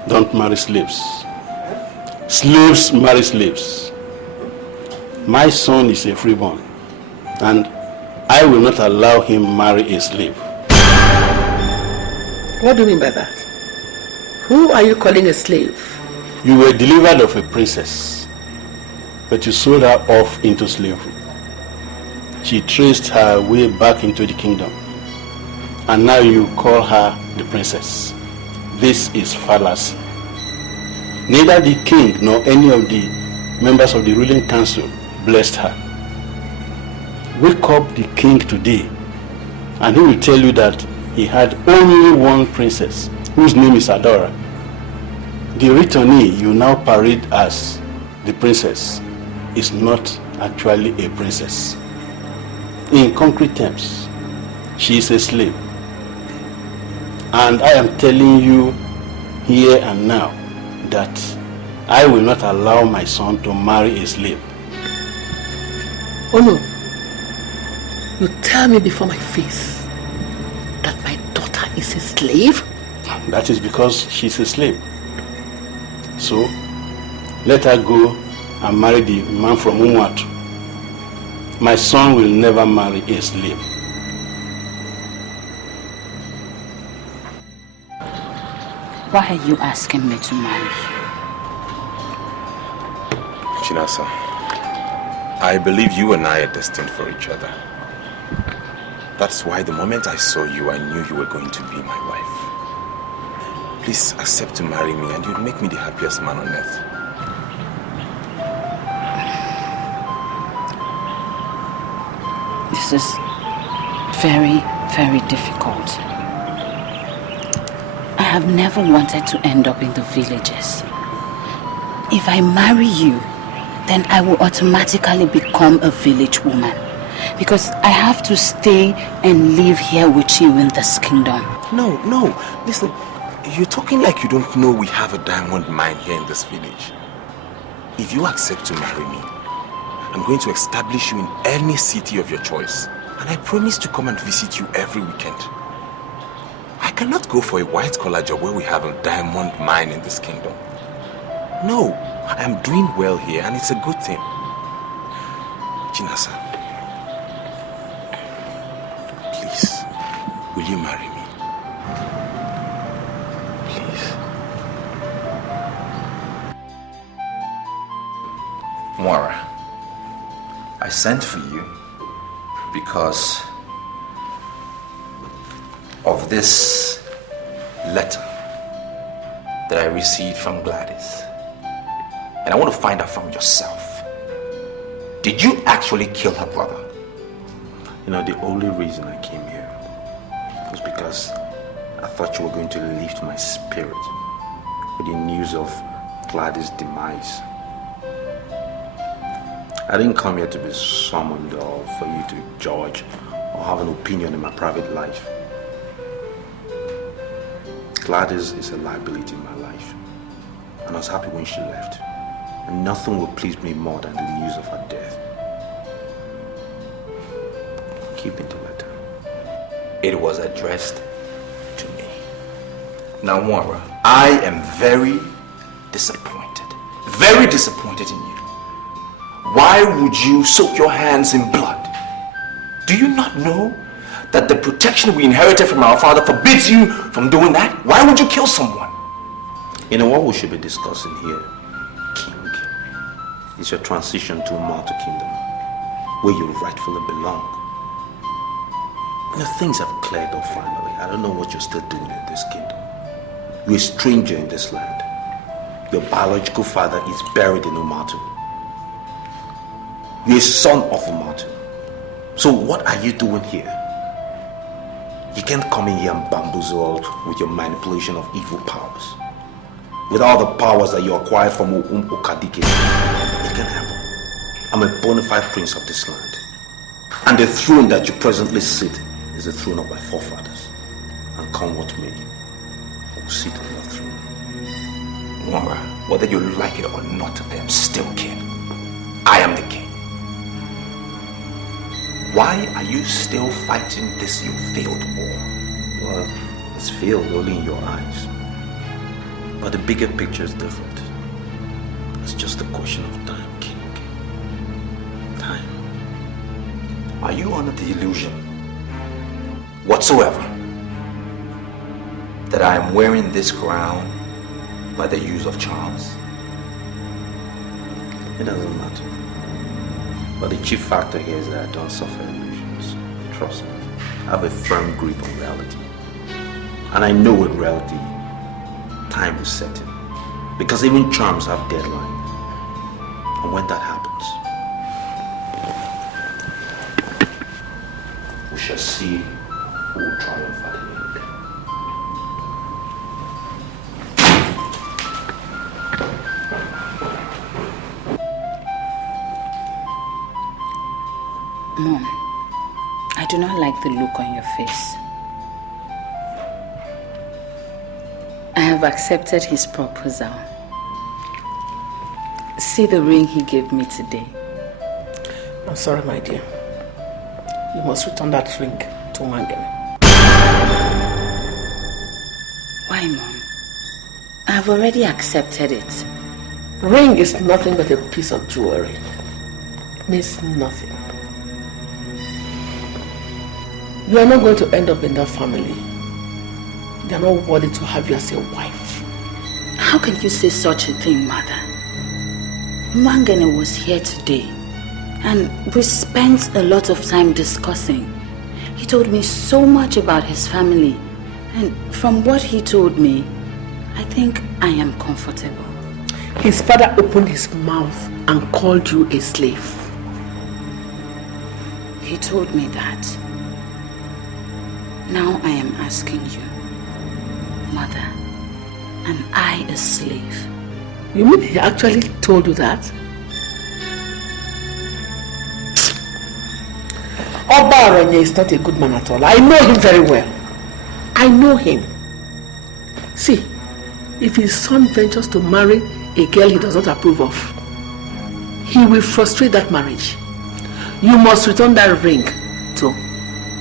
don't marry slaves. Slaves marry slaves. My son is a freeborn, and I will not allow him marry a slave. What do you mean by that? Who are you calling a slave? You were delivered of a princess, but you sold her off into slavery. She traced her way back into the kingdom, and now you call her the princess. This is fallacy. Neither the king nor any of the members of the ruling council blessed her. Wake up the king today, and he will tell you that he had only one princess, whose name is Adora. The returnee you now parade as the princess is not actually a princess. In concrete terms, she is a slave. And I am telling you here and now that I will not allow my son to marry a slave. Oh no. You tell me before my face that my daughter is a slave? That is because she's a slave. So, let her go and marry the man from Umwatu. My son will never marry a slave. Why are you asking me to marry? Chinasa, I believe you and I are destined for each other. That's why the moment I saw you, I knew you were going to be my wife. Please accept to marry me and you'd make me the happiest man on earth. This is very, very difficult. I have never wanted to end up in the villages. If I marry you, then I will automatically become a village woman. Because I have to stay and live here with you in this kingdom. No, listen, you're talking like you don't know we have a diamond mine here in this village. If you accept to marry me, I'm going to establish you in any city of your choice. And I promise to come and visit you every weekend. I cannot go for a white-collar job where we have a diamond mine in this kingdom. No, I am doing well here and it's a good thing. Chinasa, please, will you marry me? Please. Moira, I sent for you because of this letter that I received from Gladys. And I want to find out from yourself. Did you actually kill her brother? You know, the only reason I came here was because I thought you were going to lift my spirit with the news of Gladys' demise. I didn't come here to be summoned or for you to judge or have an opinion in my private life. Gladys is a liability in my life, and I was happy when she left. And nothing will please me more than the news of her death. Keep in the letter. It was addressed to me. Now, Moira, I am very disappointed in you. Why would you soak your hands in blood? Do you not know that the protection we inherited from our father forbids you from doing that? Why would you kill someone? You know what we should be discussing here, King, is your transition to a Malta kingdom, where you rightfully belong. You know, things have cleared up finally. I don't know what you're still doing in this kingdom. You're a stranger in this land. Your biological father is buried in Umatu. You're a son of Umatu. So what are you doing here? You can't come in here and bamboozle with your manipulation of evil powers. With all the powers that you acquired from Okadike, it can happen. I'm a bona fide prince of this land. And the throne that you presently sit is the throne of my forefathers. And come what may, I will sit on your throne. Mara, whether you like it or not, I am still king. I am the king. Why are you still fighting this you failed war? Well, it's failed only in your eyes. But the bigger picture is different. It's just a question of time, King. Time. Are you under the illusion whatsoever that I am wearing this crown by the use of charms? It doesn't matter. But the chief factor here is that I don't suffer illusions. Trust me. I have a firm grip on reality. And I know with reality, time is certain. Because even charms have deadlines. And when that happens, we shall see who will triumph at the end. Mom, I do not like the look on your face. I have accepted his proposal. See the ring he gave me today. I'm sorry, my dear. You must return that ring to Wangene. Why, Mom? I have already accepted it. Ring is nothing but a piece of jewelry. It means nothing. You are not going to end up in that family. They are not worthy to have you as your wife. How can you say such a thing, Mother? Mwangene was here today, and we spent a lot of time discussing. He told me so much about his family, and from what he told me, I think I am comfortable. His father opened his mouth and called you a slave. He told me that. Now I am asking you, Mother, am I a slave? You mean he actually told you that? Oba Aronye is not a good man at all. I know him very well. I know him. See, if his son ventures to marry a girl he does not approve of, he will frustrate that marriage. You must return that ring to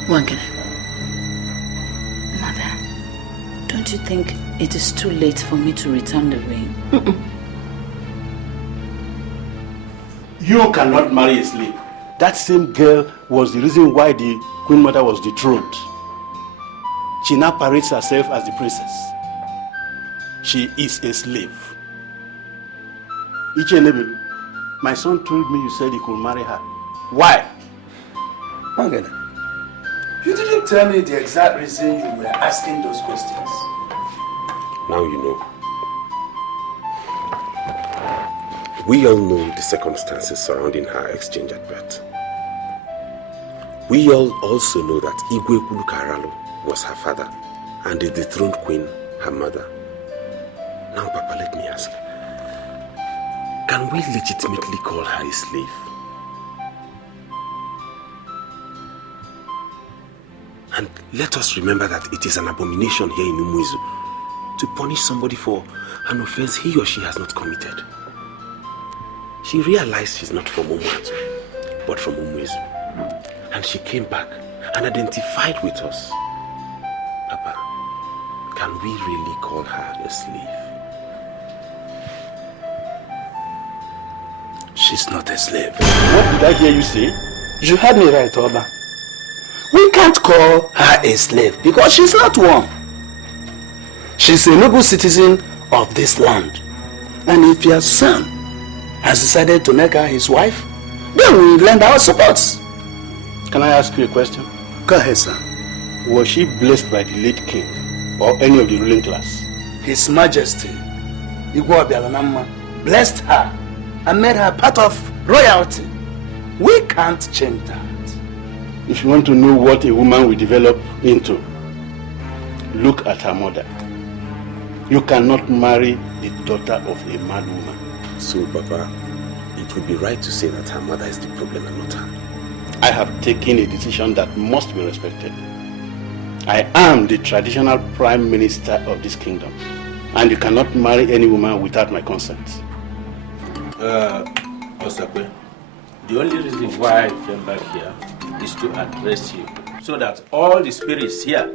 Wangene. Don't you think it is too late for me to return the ring? You cannot marry a slave. That same girl was the reason why the Queen Mother was dethroned. She now parades herself as the princess. She is a slave. Ichenebelu, my son told me you said he could marry her. Why? Wangene, you didn't tell me the exact reason you were asking those questions. Now you know. We all know the circumstances surrounding her exchange at birth. We all also know that Igwe Kulukaralo was her father and the dethroned queen her mother. Now, Papa, let me ask. Can we legitimately call her a slave? And let us remember that it is an abomination here in Umuizu to punish somebody for an offense he or she has not committed. She realized she's not from Umuatu, but from Umuizu. And she came back and identified with us. Papa, can we really call her a slave? She's not a slave. What did I hear you say? You heard me right, Oba. We can't call her a slave because she's not one. She's a noble citizen of this land. And if your son has decided to make her his wife, then we lend our support. Can I ask you a question? Go ahead, sir. Was she blessed by the late king or any of the ruling class? His Majesty, Igwe Obialanama, blessed her and made her part of royalty. We can't change that. If you want to know what a woman will develop into, Look at her mother. You cannot marry the daughter of a mad woman. So, Papa, it would be right to say that her mother is the problem and not her. I have taken a decision that must be respected. I am the traditional prime minister of this kingdom, and you cannot marry any woman without my consent. Osakwe, the only reason why I came back here is to address you, so that all the spirits here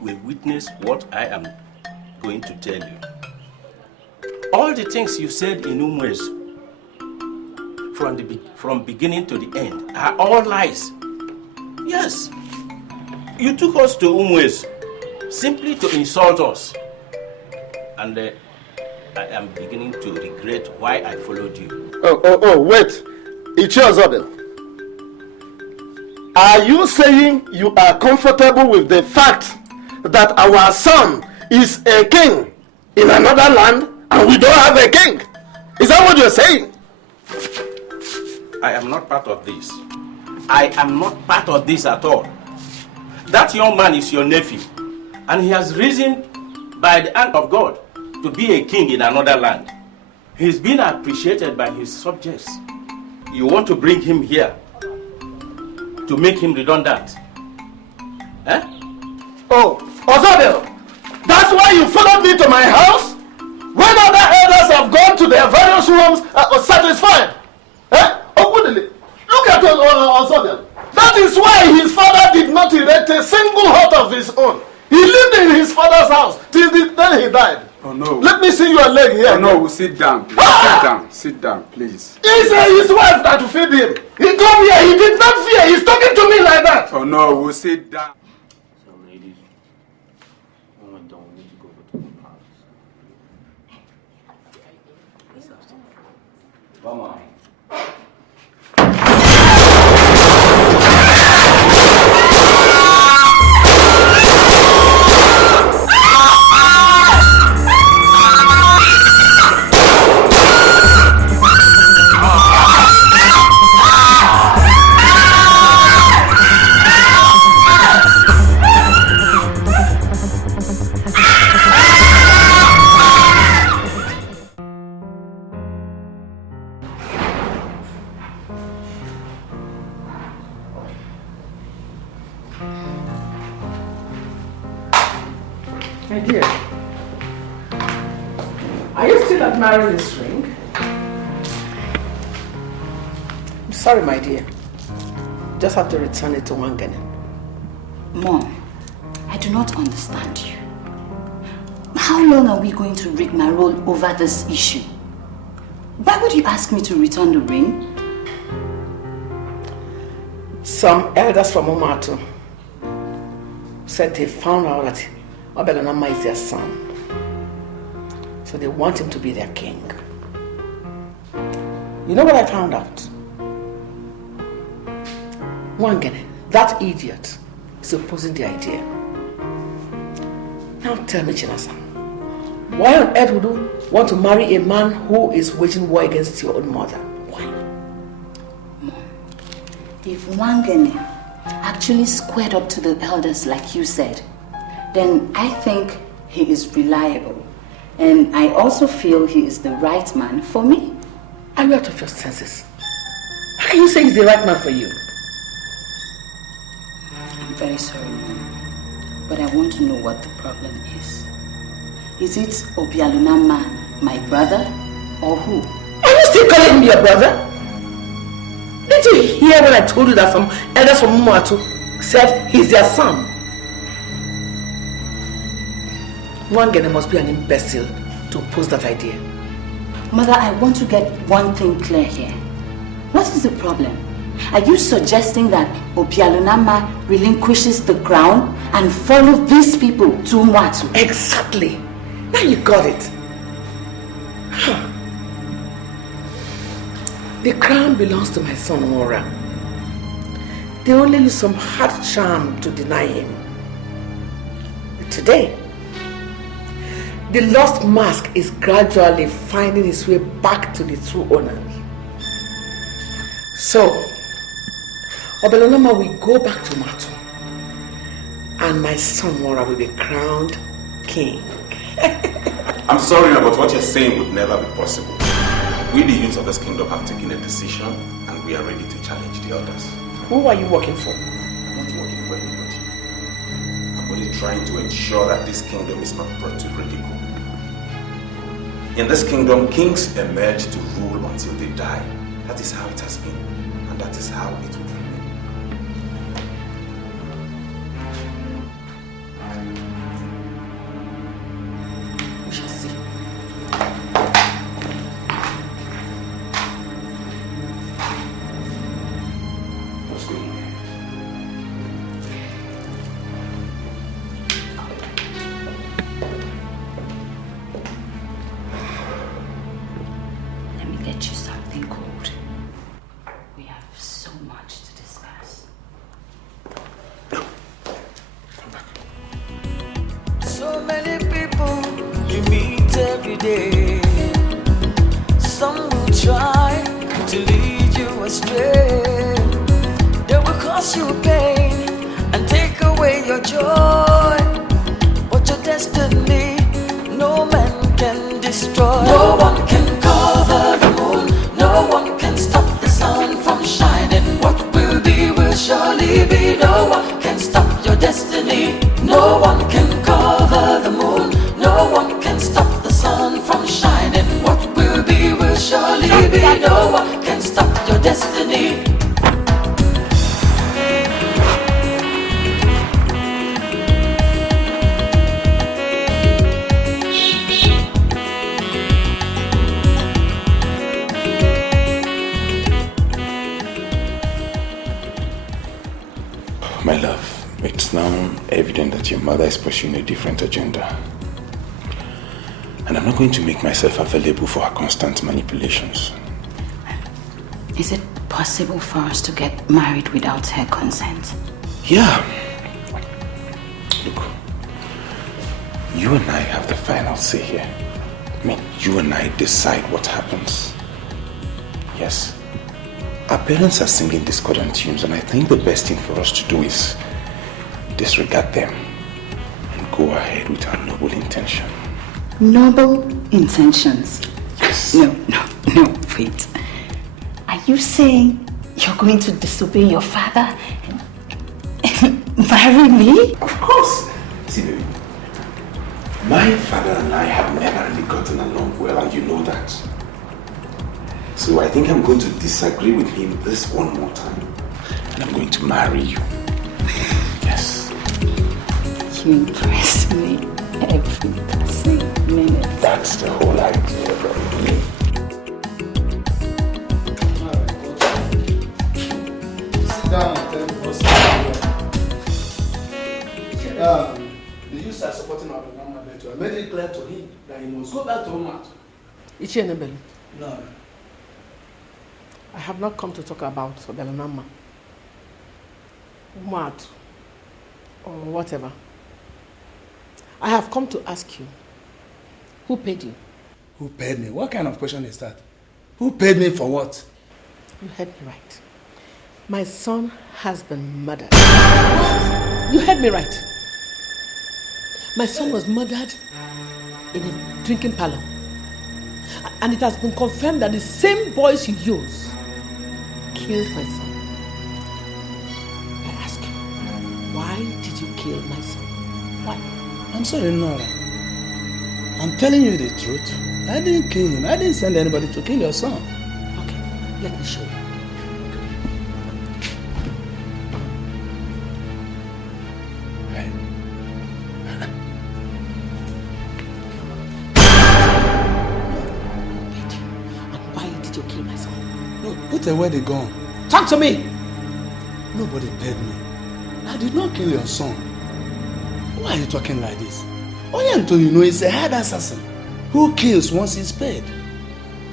will witness what I am going to tell you. All the things you said in Umwes, from beginning to the end, are all lies. Yes, you took us to Umwes simply to insult us. And I am beginning to regret why I followed you. Wait. Ichiozobel. Are you saying you are comfortable with the fact that our son is a king in another land and we don't have a king? Is that what you're saying? I am not part of this. I am not part of this at all. That young man is your nephew, and he has risen by the hand of God to be a king in another land. He's been appreciated by his subjects. You want to bring him here to make him redundant? Eh? Oh, Ozobel, that's why you followed me to my house? When other elders have gone to their various rooms satisfied? Eh? Look at Ozobel. That is why his father did not erect a single hut of his own. He lived in his father's house till then he died. Oh no. Let me see your leg here. Oh no, sit down, please. Sit down, please. It's his wife that feed him. He come here, he did not fear. He's talking to me like that. Oh no, we'll sit down. So ladies, when we're done, we need to go to the palace. Let's have some fun. Come on. My dear, are you still admiring this ring? I'm sorry, my dear. Just have to return it to Wangene. Mom, I do not understand you. How long are we going to rigmarole over this issue? Why would you ask me to return the ring? Some elders from Omatu said they found out that Obelanama is their son. So they want him to be their king. You know what I found out? Wangene, that idiot, is opposing the idea. Now tell me, Chinasa, why on earth would you want to marry a man who is waging war against your own mother? Why? Mom, if Wangene actually squared up to the elders like you said, then I think he is reliable. And I also feel he is the right man for me. Are you out of your senses? How can you say he's the right man for you? I'm very sorry, Mom. But I want to know what the problem is. Is it Obialunama, my brother, or who? Are you still calling him your brother? Did you hear when I told you that some elders from Umuatu said he's their son? Wangene must be an imbecile to oppose that idea. Mother, I want to get one thing clear here. What is the problem? Are you suggesting that Obialunama relinquishes the crown and follow these people to Umuatu? Exactly. Now you got it. The crown belongs to my son Mora. They only use some hard charm to deny him. Today, the lost mask is gradually finding its way back to the true owner. So, Obelanoma will go back to Matu and my son Mora will be crowned king. I'm sorry, but what you're saying would never be possible. We, the youth of this kingdom, have taken a decision and we are ready to challenge the others. Who are you working for? I'm not working for anybody. I'm only trying to ensure that this kingdom is not brought to ridicule. In this kingdom, kings emerge to rule until they die. That is how it has been, and that is how it will remain. We shall see. What's going on? Let me get you something cold. We have so much to discuss. So many people you meet every day. Some will try to lead you astray. They will cause you pain and take away your joy. But your destiny, no man can destroy. No one can cover the moon. No one can stop the sun from shining. What will be will surely be. No one can stop your destiny. No one can cover the moon. No one can stop the sun from shining. What will be will surely be. No one can stop your destiny. My love, it's now evident that your mother is pursuing a different agenda. And I'm not going to make myself available for her constant manipulations. Is it possible for us to get married without her consent? Yeah. Look, you and I have the final say here. I mean, you and I decide what happens. Yes. Our parents are singing discordant tunes, and I think the best thing for us to do is disregard them and go ahead with our noble intention. Noble intentions? Yes. No, wait. Are you saying you're going to disobey your father and marry me? Of course. See, baby, my father and I have never really gotten along well, and you know that. So I think I'm going to disagree with him this one more time. And I'm going to marry you. Yes. You impress me every passing minute. That's the whole idea about me. Sit down and tell me what's happening. Did you start supporting our Mama better? I made it clear to him that he must go back to Omat. Ichenebele. No. I have not come to talk about Belanama, Umat, or whatever. I have come to ask you, who paid you? Who paid me? What kind of question is that? Who paid me for what? You heard me right. My son has been murdered. What? You heard me right. My son was murdered in a drinking parlor. And it has been confirmed that the same boys you use killed my son. I ask you, why did you kill my son? Why? I'm sorry, Nora. I'm telling you the truth. I didn't kill him. I didn't send anybody to kill your son. Okay, let me show you. Put away the gun. Talk to me! Nobody paid me. I did not kill your son. Why are you talking like this? Onyanto, you know, is a hard assassin who kills once he's paid.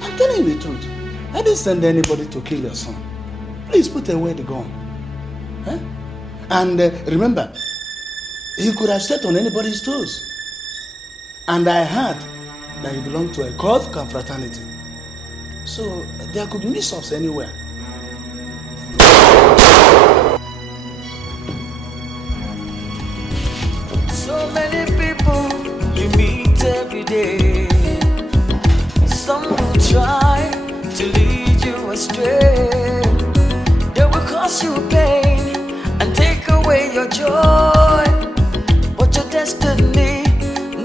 I'm telling you the truth. I didn't send anybody to kill your son. Please put away the gun. Huh? And remember, he could have stepped on anybody's toes. And I heard that he belonged to a cult confraternity. So there could be mix-ups anywhere. joy, but your destiny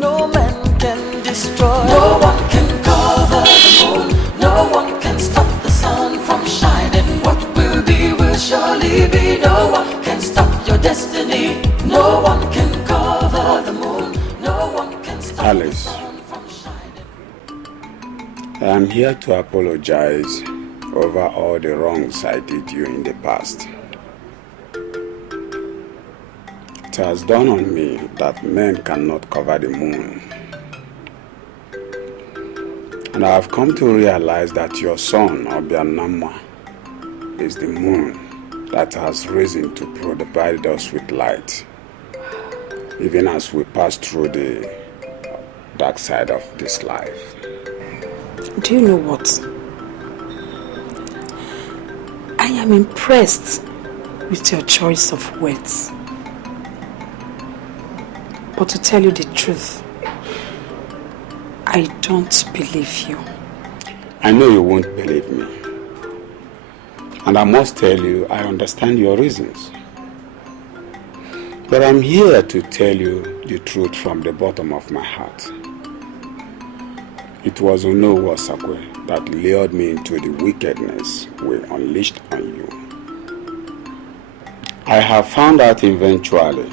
no man can destroy. No one can cover the moon, no one can stop the sun from shining. What will be will surely be. No one can stop your destiny. No one can cover the moon, no one can stop Alice, the sun from shining. I am here to apologize over all the wrongs I did you in the past. It has dawned on me that men cannot cover the moon. And I have come to realize that your son, Obianama, is the moon that has risen to provide us with light, even as we pass through the dark side of this life. Do you know what? I am impressed with your choice of words. But to tell you the truth, I don't believe you. I know you won't believe me. And I must tell you, I understand your reasons. But I'm here to tell you the truth from the bottom of my heart. It was Onowu Osakwe that lured me into the wickedness we unleashed on you. I have found out eventually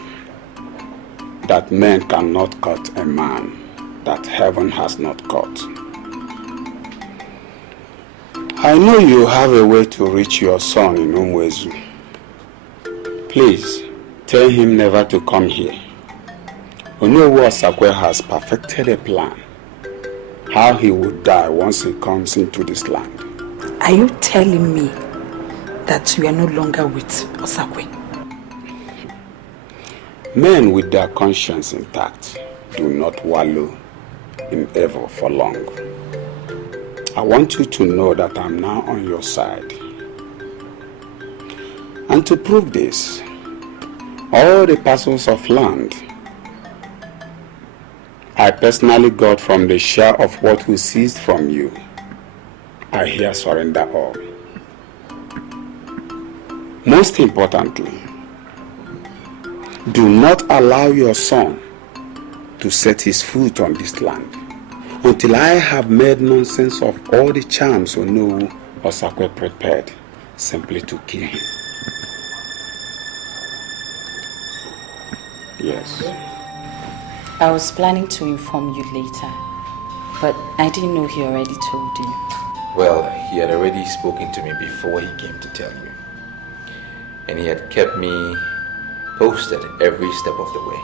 that men cannot cut a man that heaven has not cut. I know you have a way to reach your son in Umwezu. Please, tell him never to come here. Onowu Osakwe has perfected a plan how he would die once he comes into this land. Are you telling me that you are no longer with Osakwe? Men with their conscience intact do not wallow in evil for long. I want you to know that I'm now on your side. And to prove this, all the parcels of land I personally got from the share of what we seized from you, I here surrender all. Most importantly, do not allow your son to set his foot on this land until I have made nonsense of all the charms Onowu Osakwe prepared simply to kill him. Yes. I was planning to inform you later, but I didn't know he already told you. Well, he had already spoken to me before he came to tell you. And he had kept me posted every step of the way.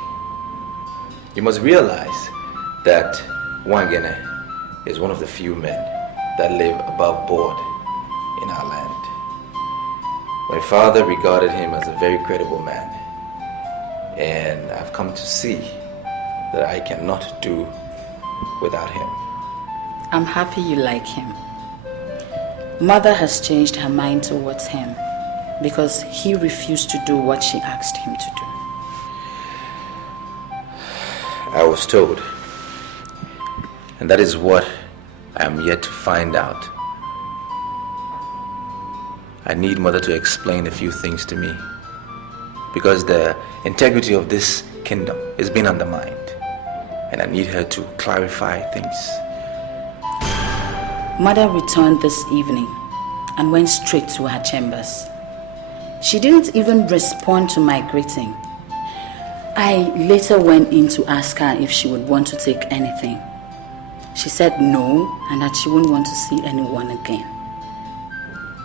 You must realize that Wangene is one of the few men that live above board in our land. My father regarded him as a very credible man, and I've come to see that I cannot do without him. I'm happy you like him. Mother has changed her mind towards him because he refused to do what she asked him to do. I was told, and that is what I am yet to find out. I need Mother to explain a few things to me because the integrity of this kingdom is being undermined, and I need her to clarify things. Mother returned this evening and went straight to her chambers. She didn't even respond to my greeting. I later went in to ask her if she would want to take anything. She said no, and that she wouldn't want to see anyone again.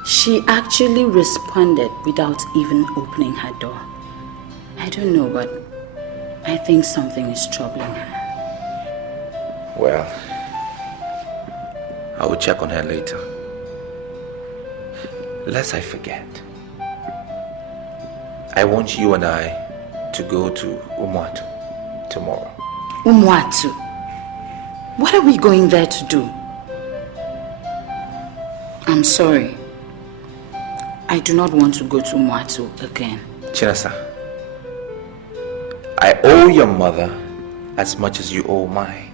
She actually responded without even opening her door. I don't know, but I think something is troubling her. Well, I will check on her later. Lest I forget, I want you and I to go to Umwatu tomorrow. Umwatu? What are we going there to do? I'm sorry. I do not want to go to Umwatu again. Chinasa, I owe your mother as much as you owe mine.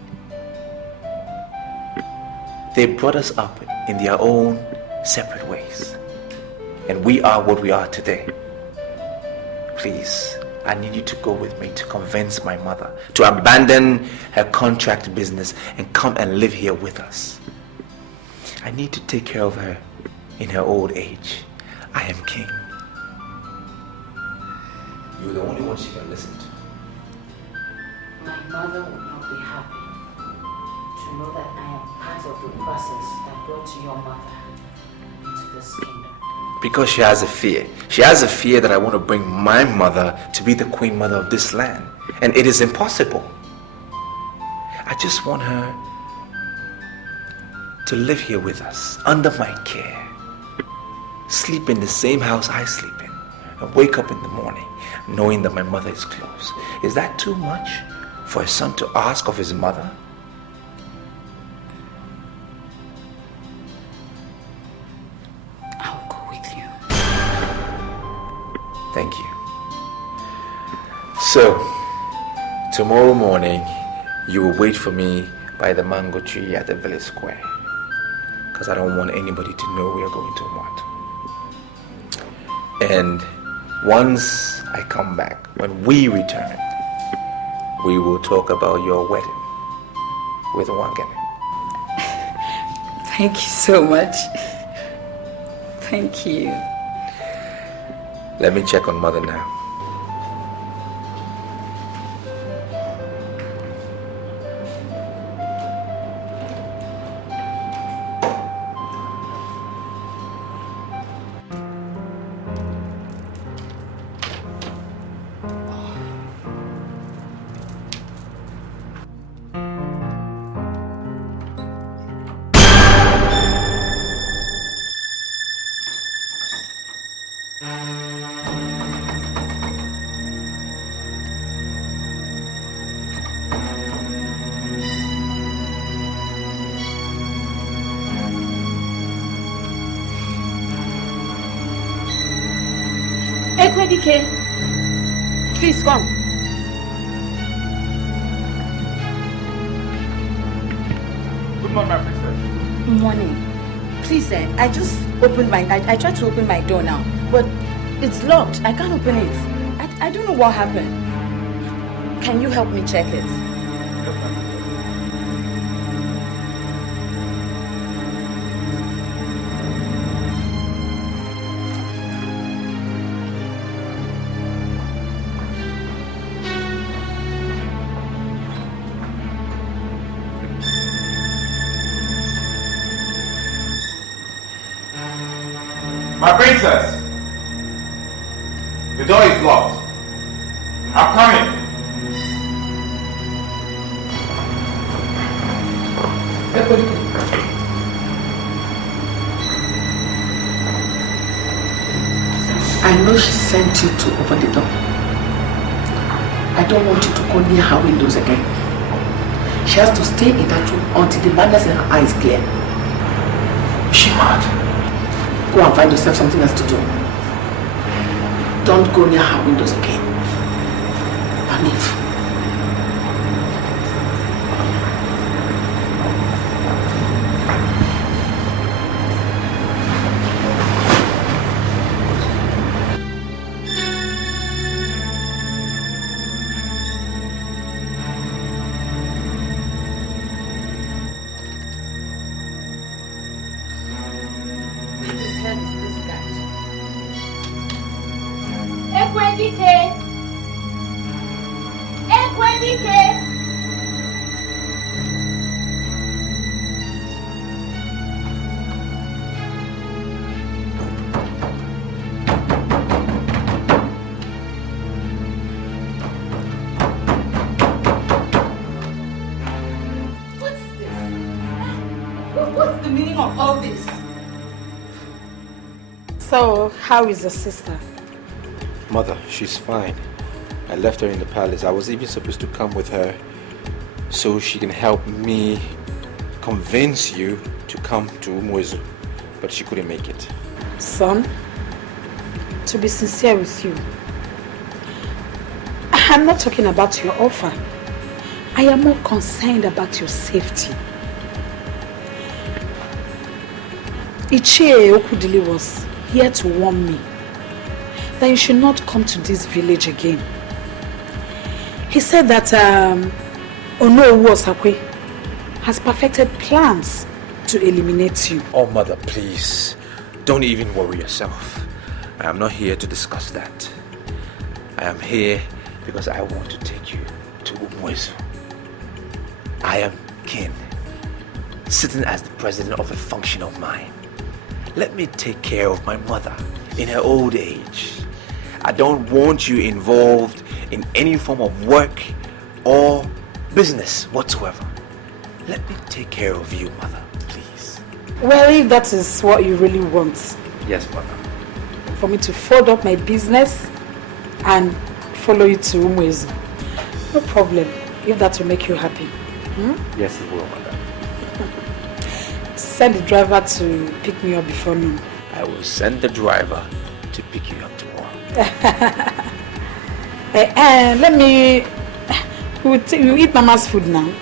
They brought us up in their own separate ways, and we are what we are today. Please, I need you to go with me to convince my mother to abandon her contract business and come and live here with us. I need to take care of her in her old age. I am king. You're the only one she can listen to. My mother would not be happy to know that I am part of the process that brought your mother into this kingdom. Because she has a fear. She has a fear that I want to bring my mother to be the queen mother of this land. And it is impossible. I just want her to live here with us, under my care. Sleep in the same house I sleep in. And wake up in the morning knowing that my mother is close. Is that too much for a son to ask of his mother? I'll go with you. Thank you. So, tomorrow morning, you will wait for me by the mango tree at the village square. Because I don't want anybody to know we are going to what. And once I come back, when we return, we will talk about your wedding with Wangan. Thank you so much. Thank you. Let me check on mother now. Ekwedike, please come. Good morning, my princess. Morning. Please, I just opened I tried to open my door now, but it's locked. I can't open it. I don't know what happened. Can you help me check it? My princess! The door is locked. I'm coming. I know she sent you to open the door. I don't want you to go near her windows again. She has to stay in that room until the madness in her eyes clear. Is she mad? Go and find yourself something else to do. Don't go near her windows again. And leave. What's the meaning of all this? So, how is your sister? Mother, she's fine. I left her in the palace. I was even supposed to come with her so she can help me convince you to come to Umuezu, but she couldn't make it. Son, to be sincere with you, I'm not talking about your offer. I am more concerned about your safety. Ichie Okudili was here to warn me that you should not come to this village again He said that Onowu Osakwe has perfected plans to eliminate you. Oh, mother, please. Don't even worry yourself. I am not here to discuss that. I am here because I want to take you to Umwezu. I am king, sitting as the president of a function of mine. Let me take care of my mother in her old age. I don't want you involved in any form of work or business whatsoever. Let me take care of you, mother, please. Well, if that is what you really want. Yes, mother. For me to fold up my business and follow you to Umwezu. No problem, if that will make you happy. Yes, it will, mother. Send the driver to pick me up before noon. I will send the driver to pick you up tomorrow. Let me... We'll eat Mama's food now.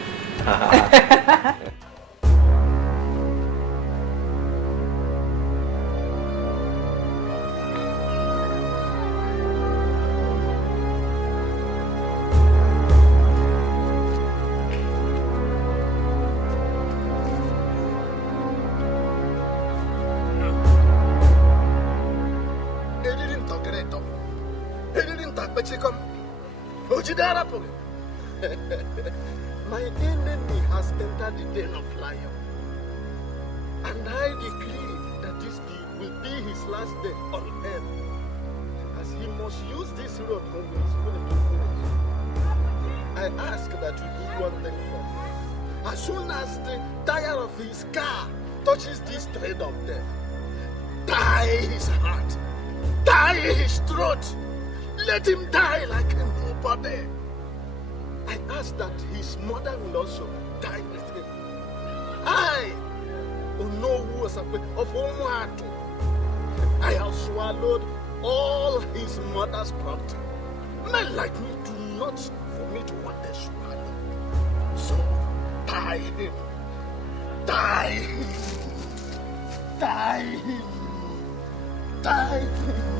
My enemy has entered the den of lions, and I decree that this will be his last day on earth, as he must use this road from his village to village. I ask that you do one thing for me. As soon as the tire of his car touches this thread of death, tie his heart, tie his throat, let him die like a nobody. I ask that his mother will also die with him. I, Onowu Osakwe of Umuatu, I have swallowed all his mother's property. Men like me do not for me to want to swallow. So, die him. Die him. Die him. Die him.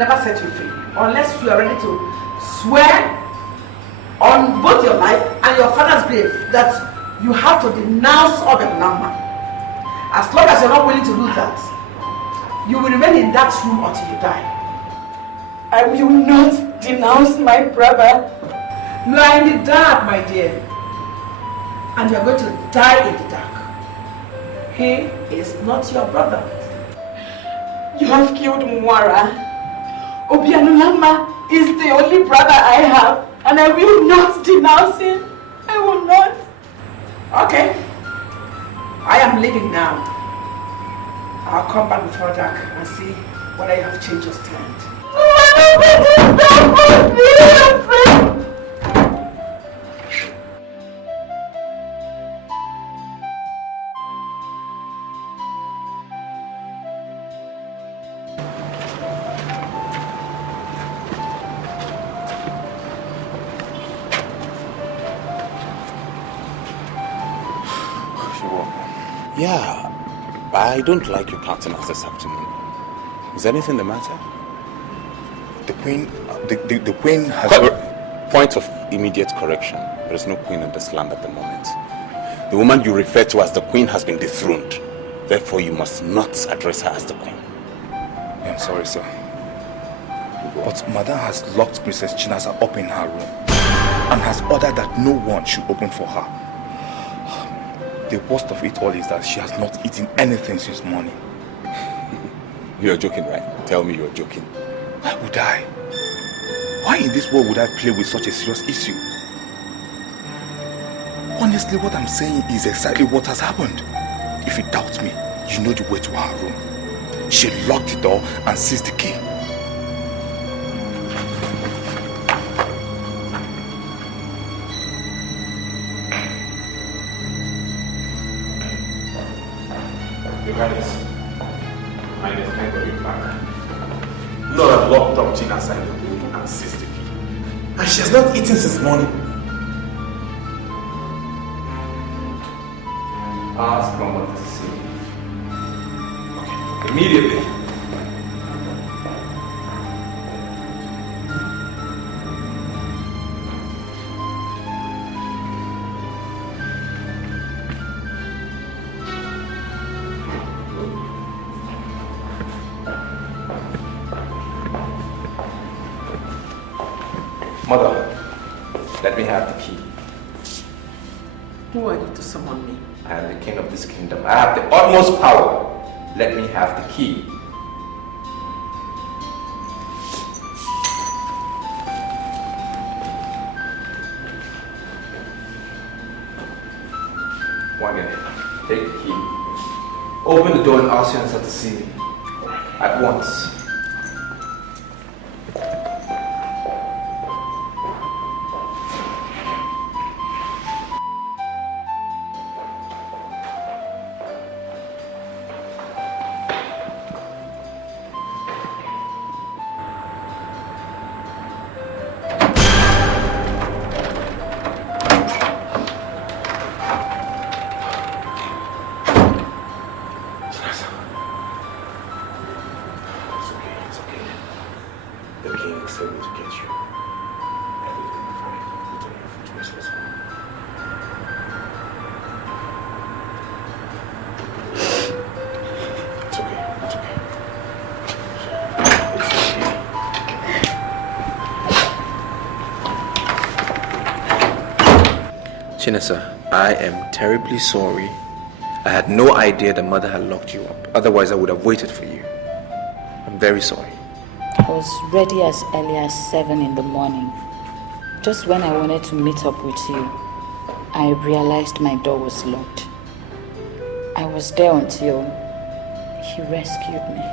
never set you free unless you are ready to swear on both your life and your father's grave that you have to denounce Obenama. As long as you're not willing to do that, you will remain in that room until you die. I will not denounce my brother. You are in the dark, my dear. And you are going to die in the dark. He is not your brother. You have killed Mwara. Obianulama is the only brother I have, and I will not denounce him. I will not. Okay. I am leaving now. I'll come back before dark and see whether you have changed your stand. Yeah, I don't like your countenance this afternoon. Is anything the matter? The queen, the queen has... Point of immediate correction. There is no queen in this land at the moment. The woman you refer to as the queen has been dethroned. Therefore, you must not address her as the queen. I'm sorry, sir. But Madame has locked Princess Chinasa up in her room and has ordered that no one should open for her. The worst of it all is that she has not eaten anything since morning. You're joking, right? Tell me you're joking. Why would I? Why in this world would I play with such a serious issue? Honestly, what I'm saying is exactly what has happened. If you doubt me, you know the way to her room. She locked the door and seized the key. Laura locked up Gina inside the room and seized the key. And she has not eaten since morning. Ask Mama to see. Okay, immediately. Mother, let me have the key. Who are you to summon me? I am the king of this kingdom. I have the utmost power. Let me have the key. Wagene, take the key. Open the door and ask your answer to see me. At once. Chinasa, I am terribly sorry. I had no idea the mother had locked you up. Otherwise, I would have waited for you. I'm very sorry. I was ready as early as 7 in the morning. Just when I wanted to meet up with you, I realized my door was locked. I was there until he rescued me.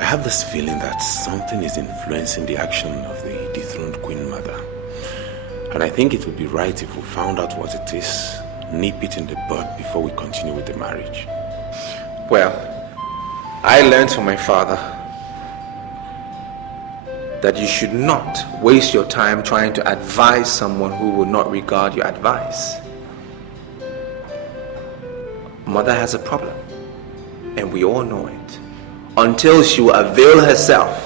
I have this feeling that something is influencing the action of the dethroned Queen Mother. And I think it would be right if we found out what it is, nip it in the bud before we continue with the marriage. Well, I learned from my father that you should not waste your time trying to advise someone who will not regard your advice. Mother has a problem, and we all know it. Until she will avail herself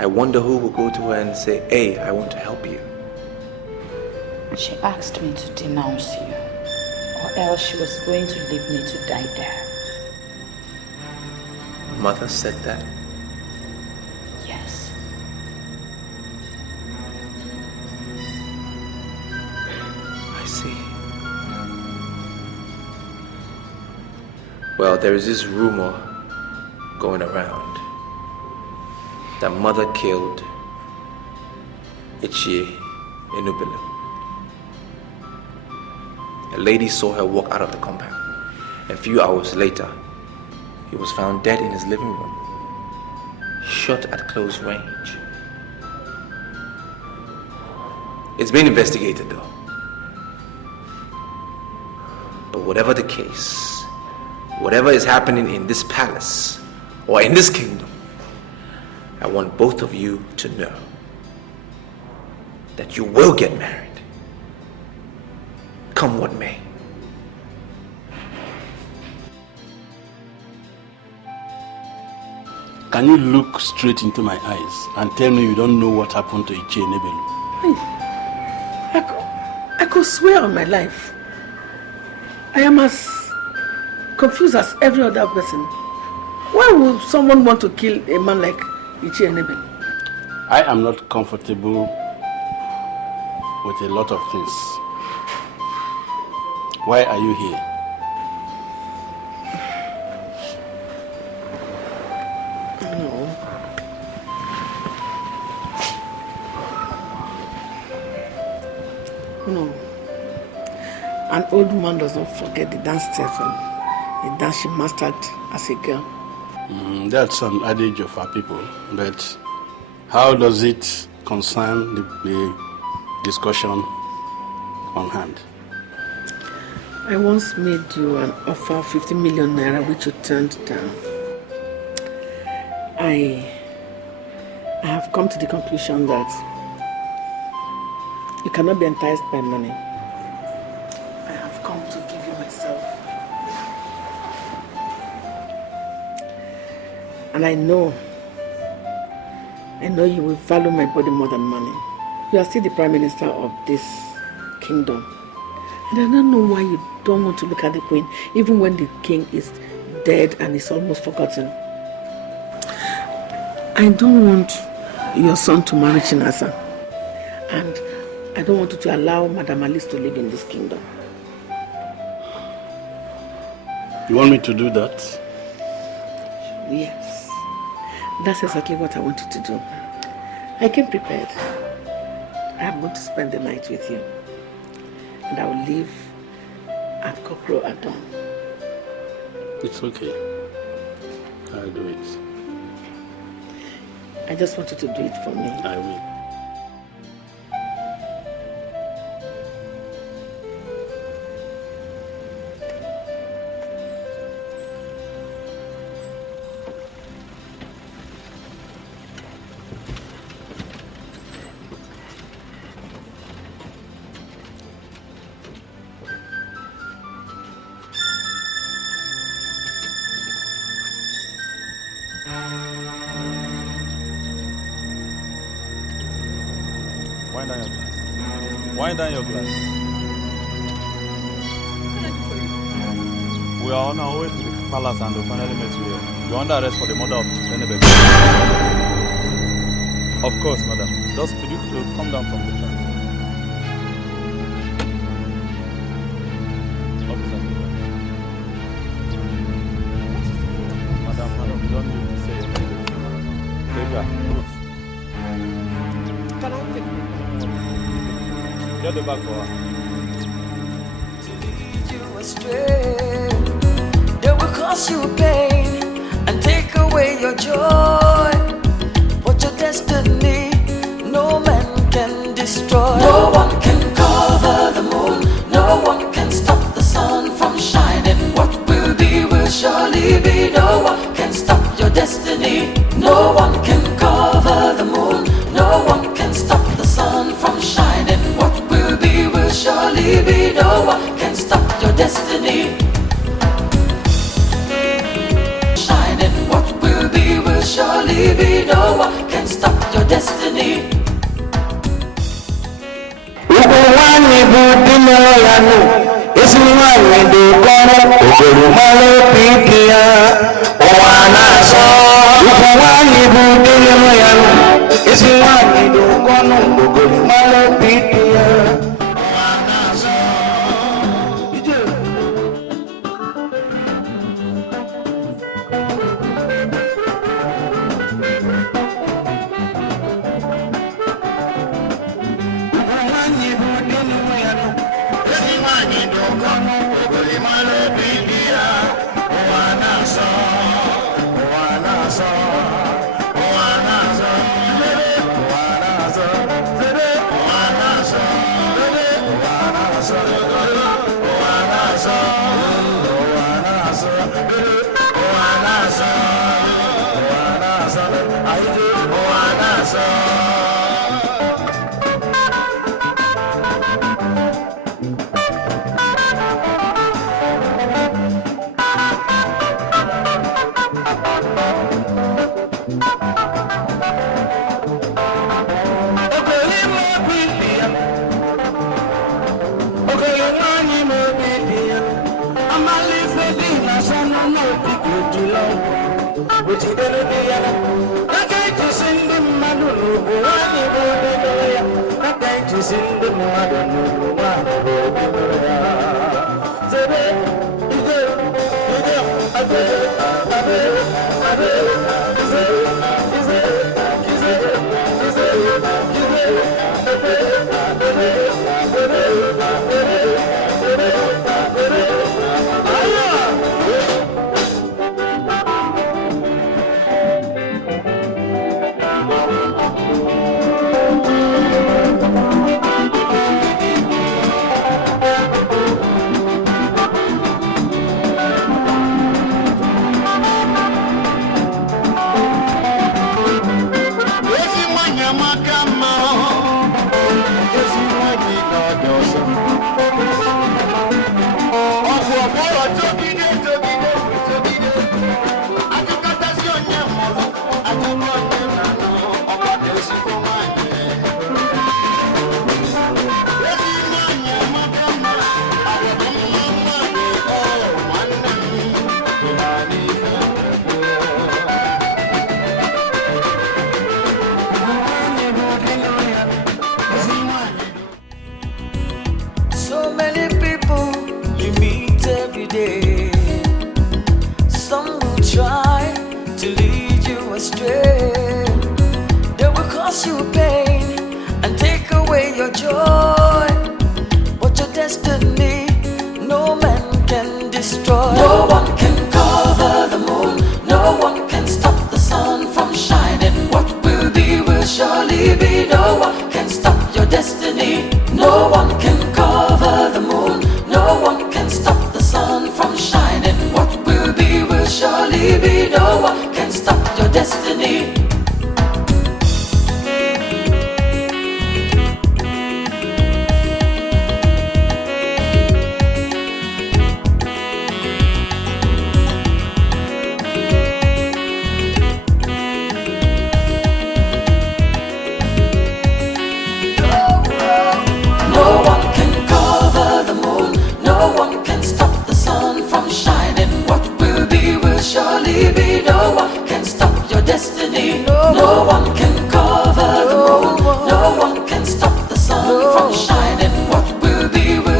I wonder who will go to her and say, hey, I want to help you. She asked me to denounce you, or else she was going to leave me to die there. Mother said that? Yes. I see. Well, there is this rumor going around that Mother killed Ichie Enubelu. A lady saw her walk out of the compound. A few hours later, he was found dead in his living room, shot at close range. It's been investigated though. But whatever the case, whatever is happening in this palace or in this kingdom, I want both of you to know that you will get married, come what may. Can you look straight into my eyes and tell me you don't know what happened to Ichie Enubelu? I could swear on my life. I am as confused as every other person. Why would someone want to kill a man like Ichie Enubelu? I am not comfortable with a lot of things. Why are you here? No. An old woman does not forget the dance step from the dance she mastered as a girl. That's an adage of our people, but how does it concern the discussion on hand? I once made you an offer of 50 million naira which you turned down. I have come to the conclusion that you cannot be enticed by money. I have come to give you myself. And I know you will value my body more than money. You are still the Prime Minister of this kingdom. And I don't know why you don't want to look at the Queen, even when the King is dead and is almost forgotten. I don't want your son to marry Chinasa. And I don't want you to allow Madam Alice to live in this kingdom. You want me to do that? Yes. That's exactly what I want you to do. I came prepared. I am going to spend the night with you. And I will leave at cockcrow at dawn. It's okay. I'll do it. I just want you to do it for me. I will. Wind down your glass. We are on our way to the palace and we finally met you here. You're under arrest for the murder of Enubelu. Of course, madam. Just could you come down from the car? Officer. Madam, you don't need to say anything. Take her. Can I take it? Get the bag for her. To lead you astray, they will cause you pain and take away your joy. But your destiny, no man can destroy. No one can cover the moon, no one can stop the sun from shining. What will be will surely be. No one can stop your destiny. No one can cover the moon, no one can stop the sun from shining. What will be will surely be. No one can stop your destiny. Shining, what will be will surely yanu esiwa nyedo kono ogoro malo pipia owana so ukwa nyibu dele yanu esiwa nyedo kono ogoro malo pipia owana so ije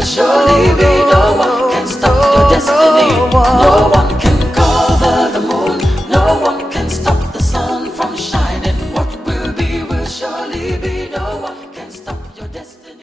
Surely be no one can stop your destiny. No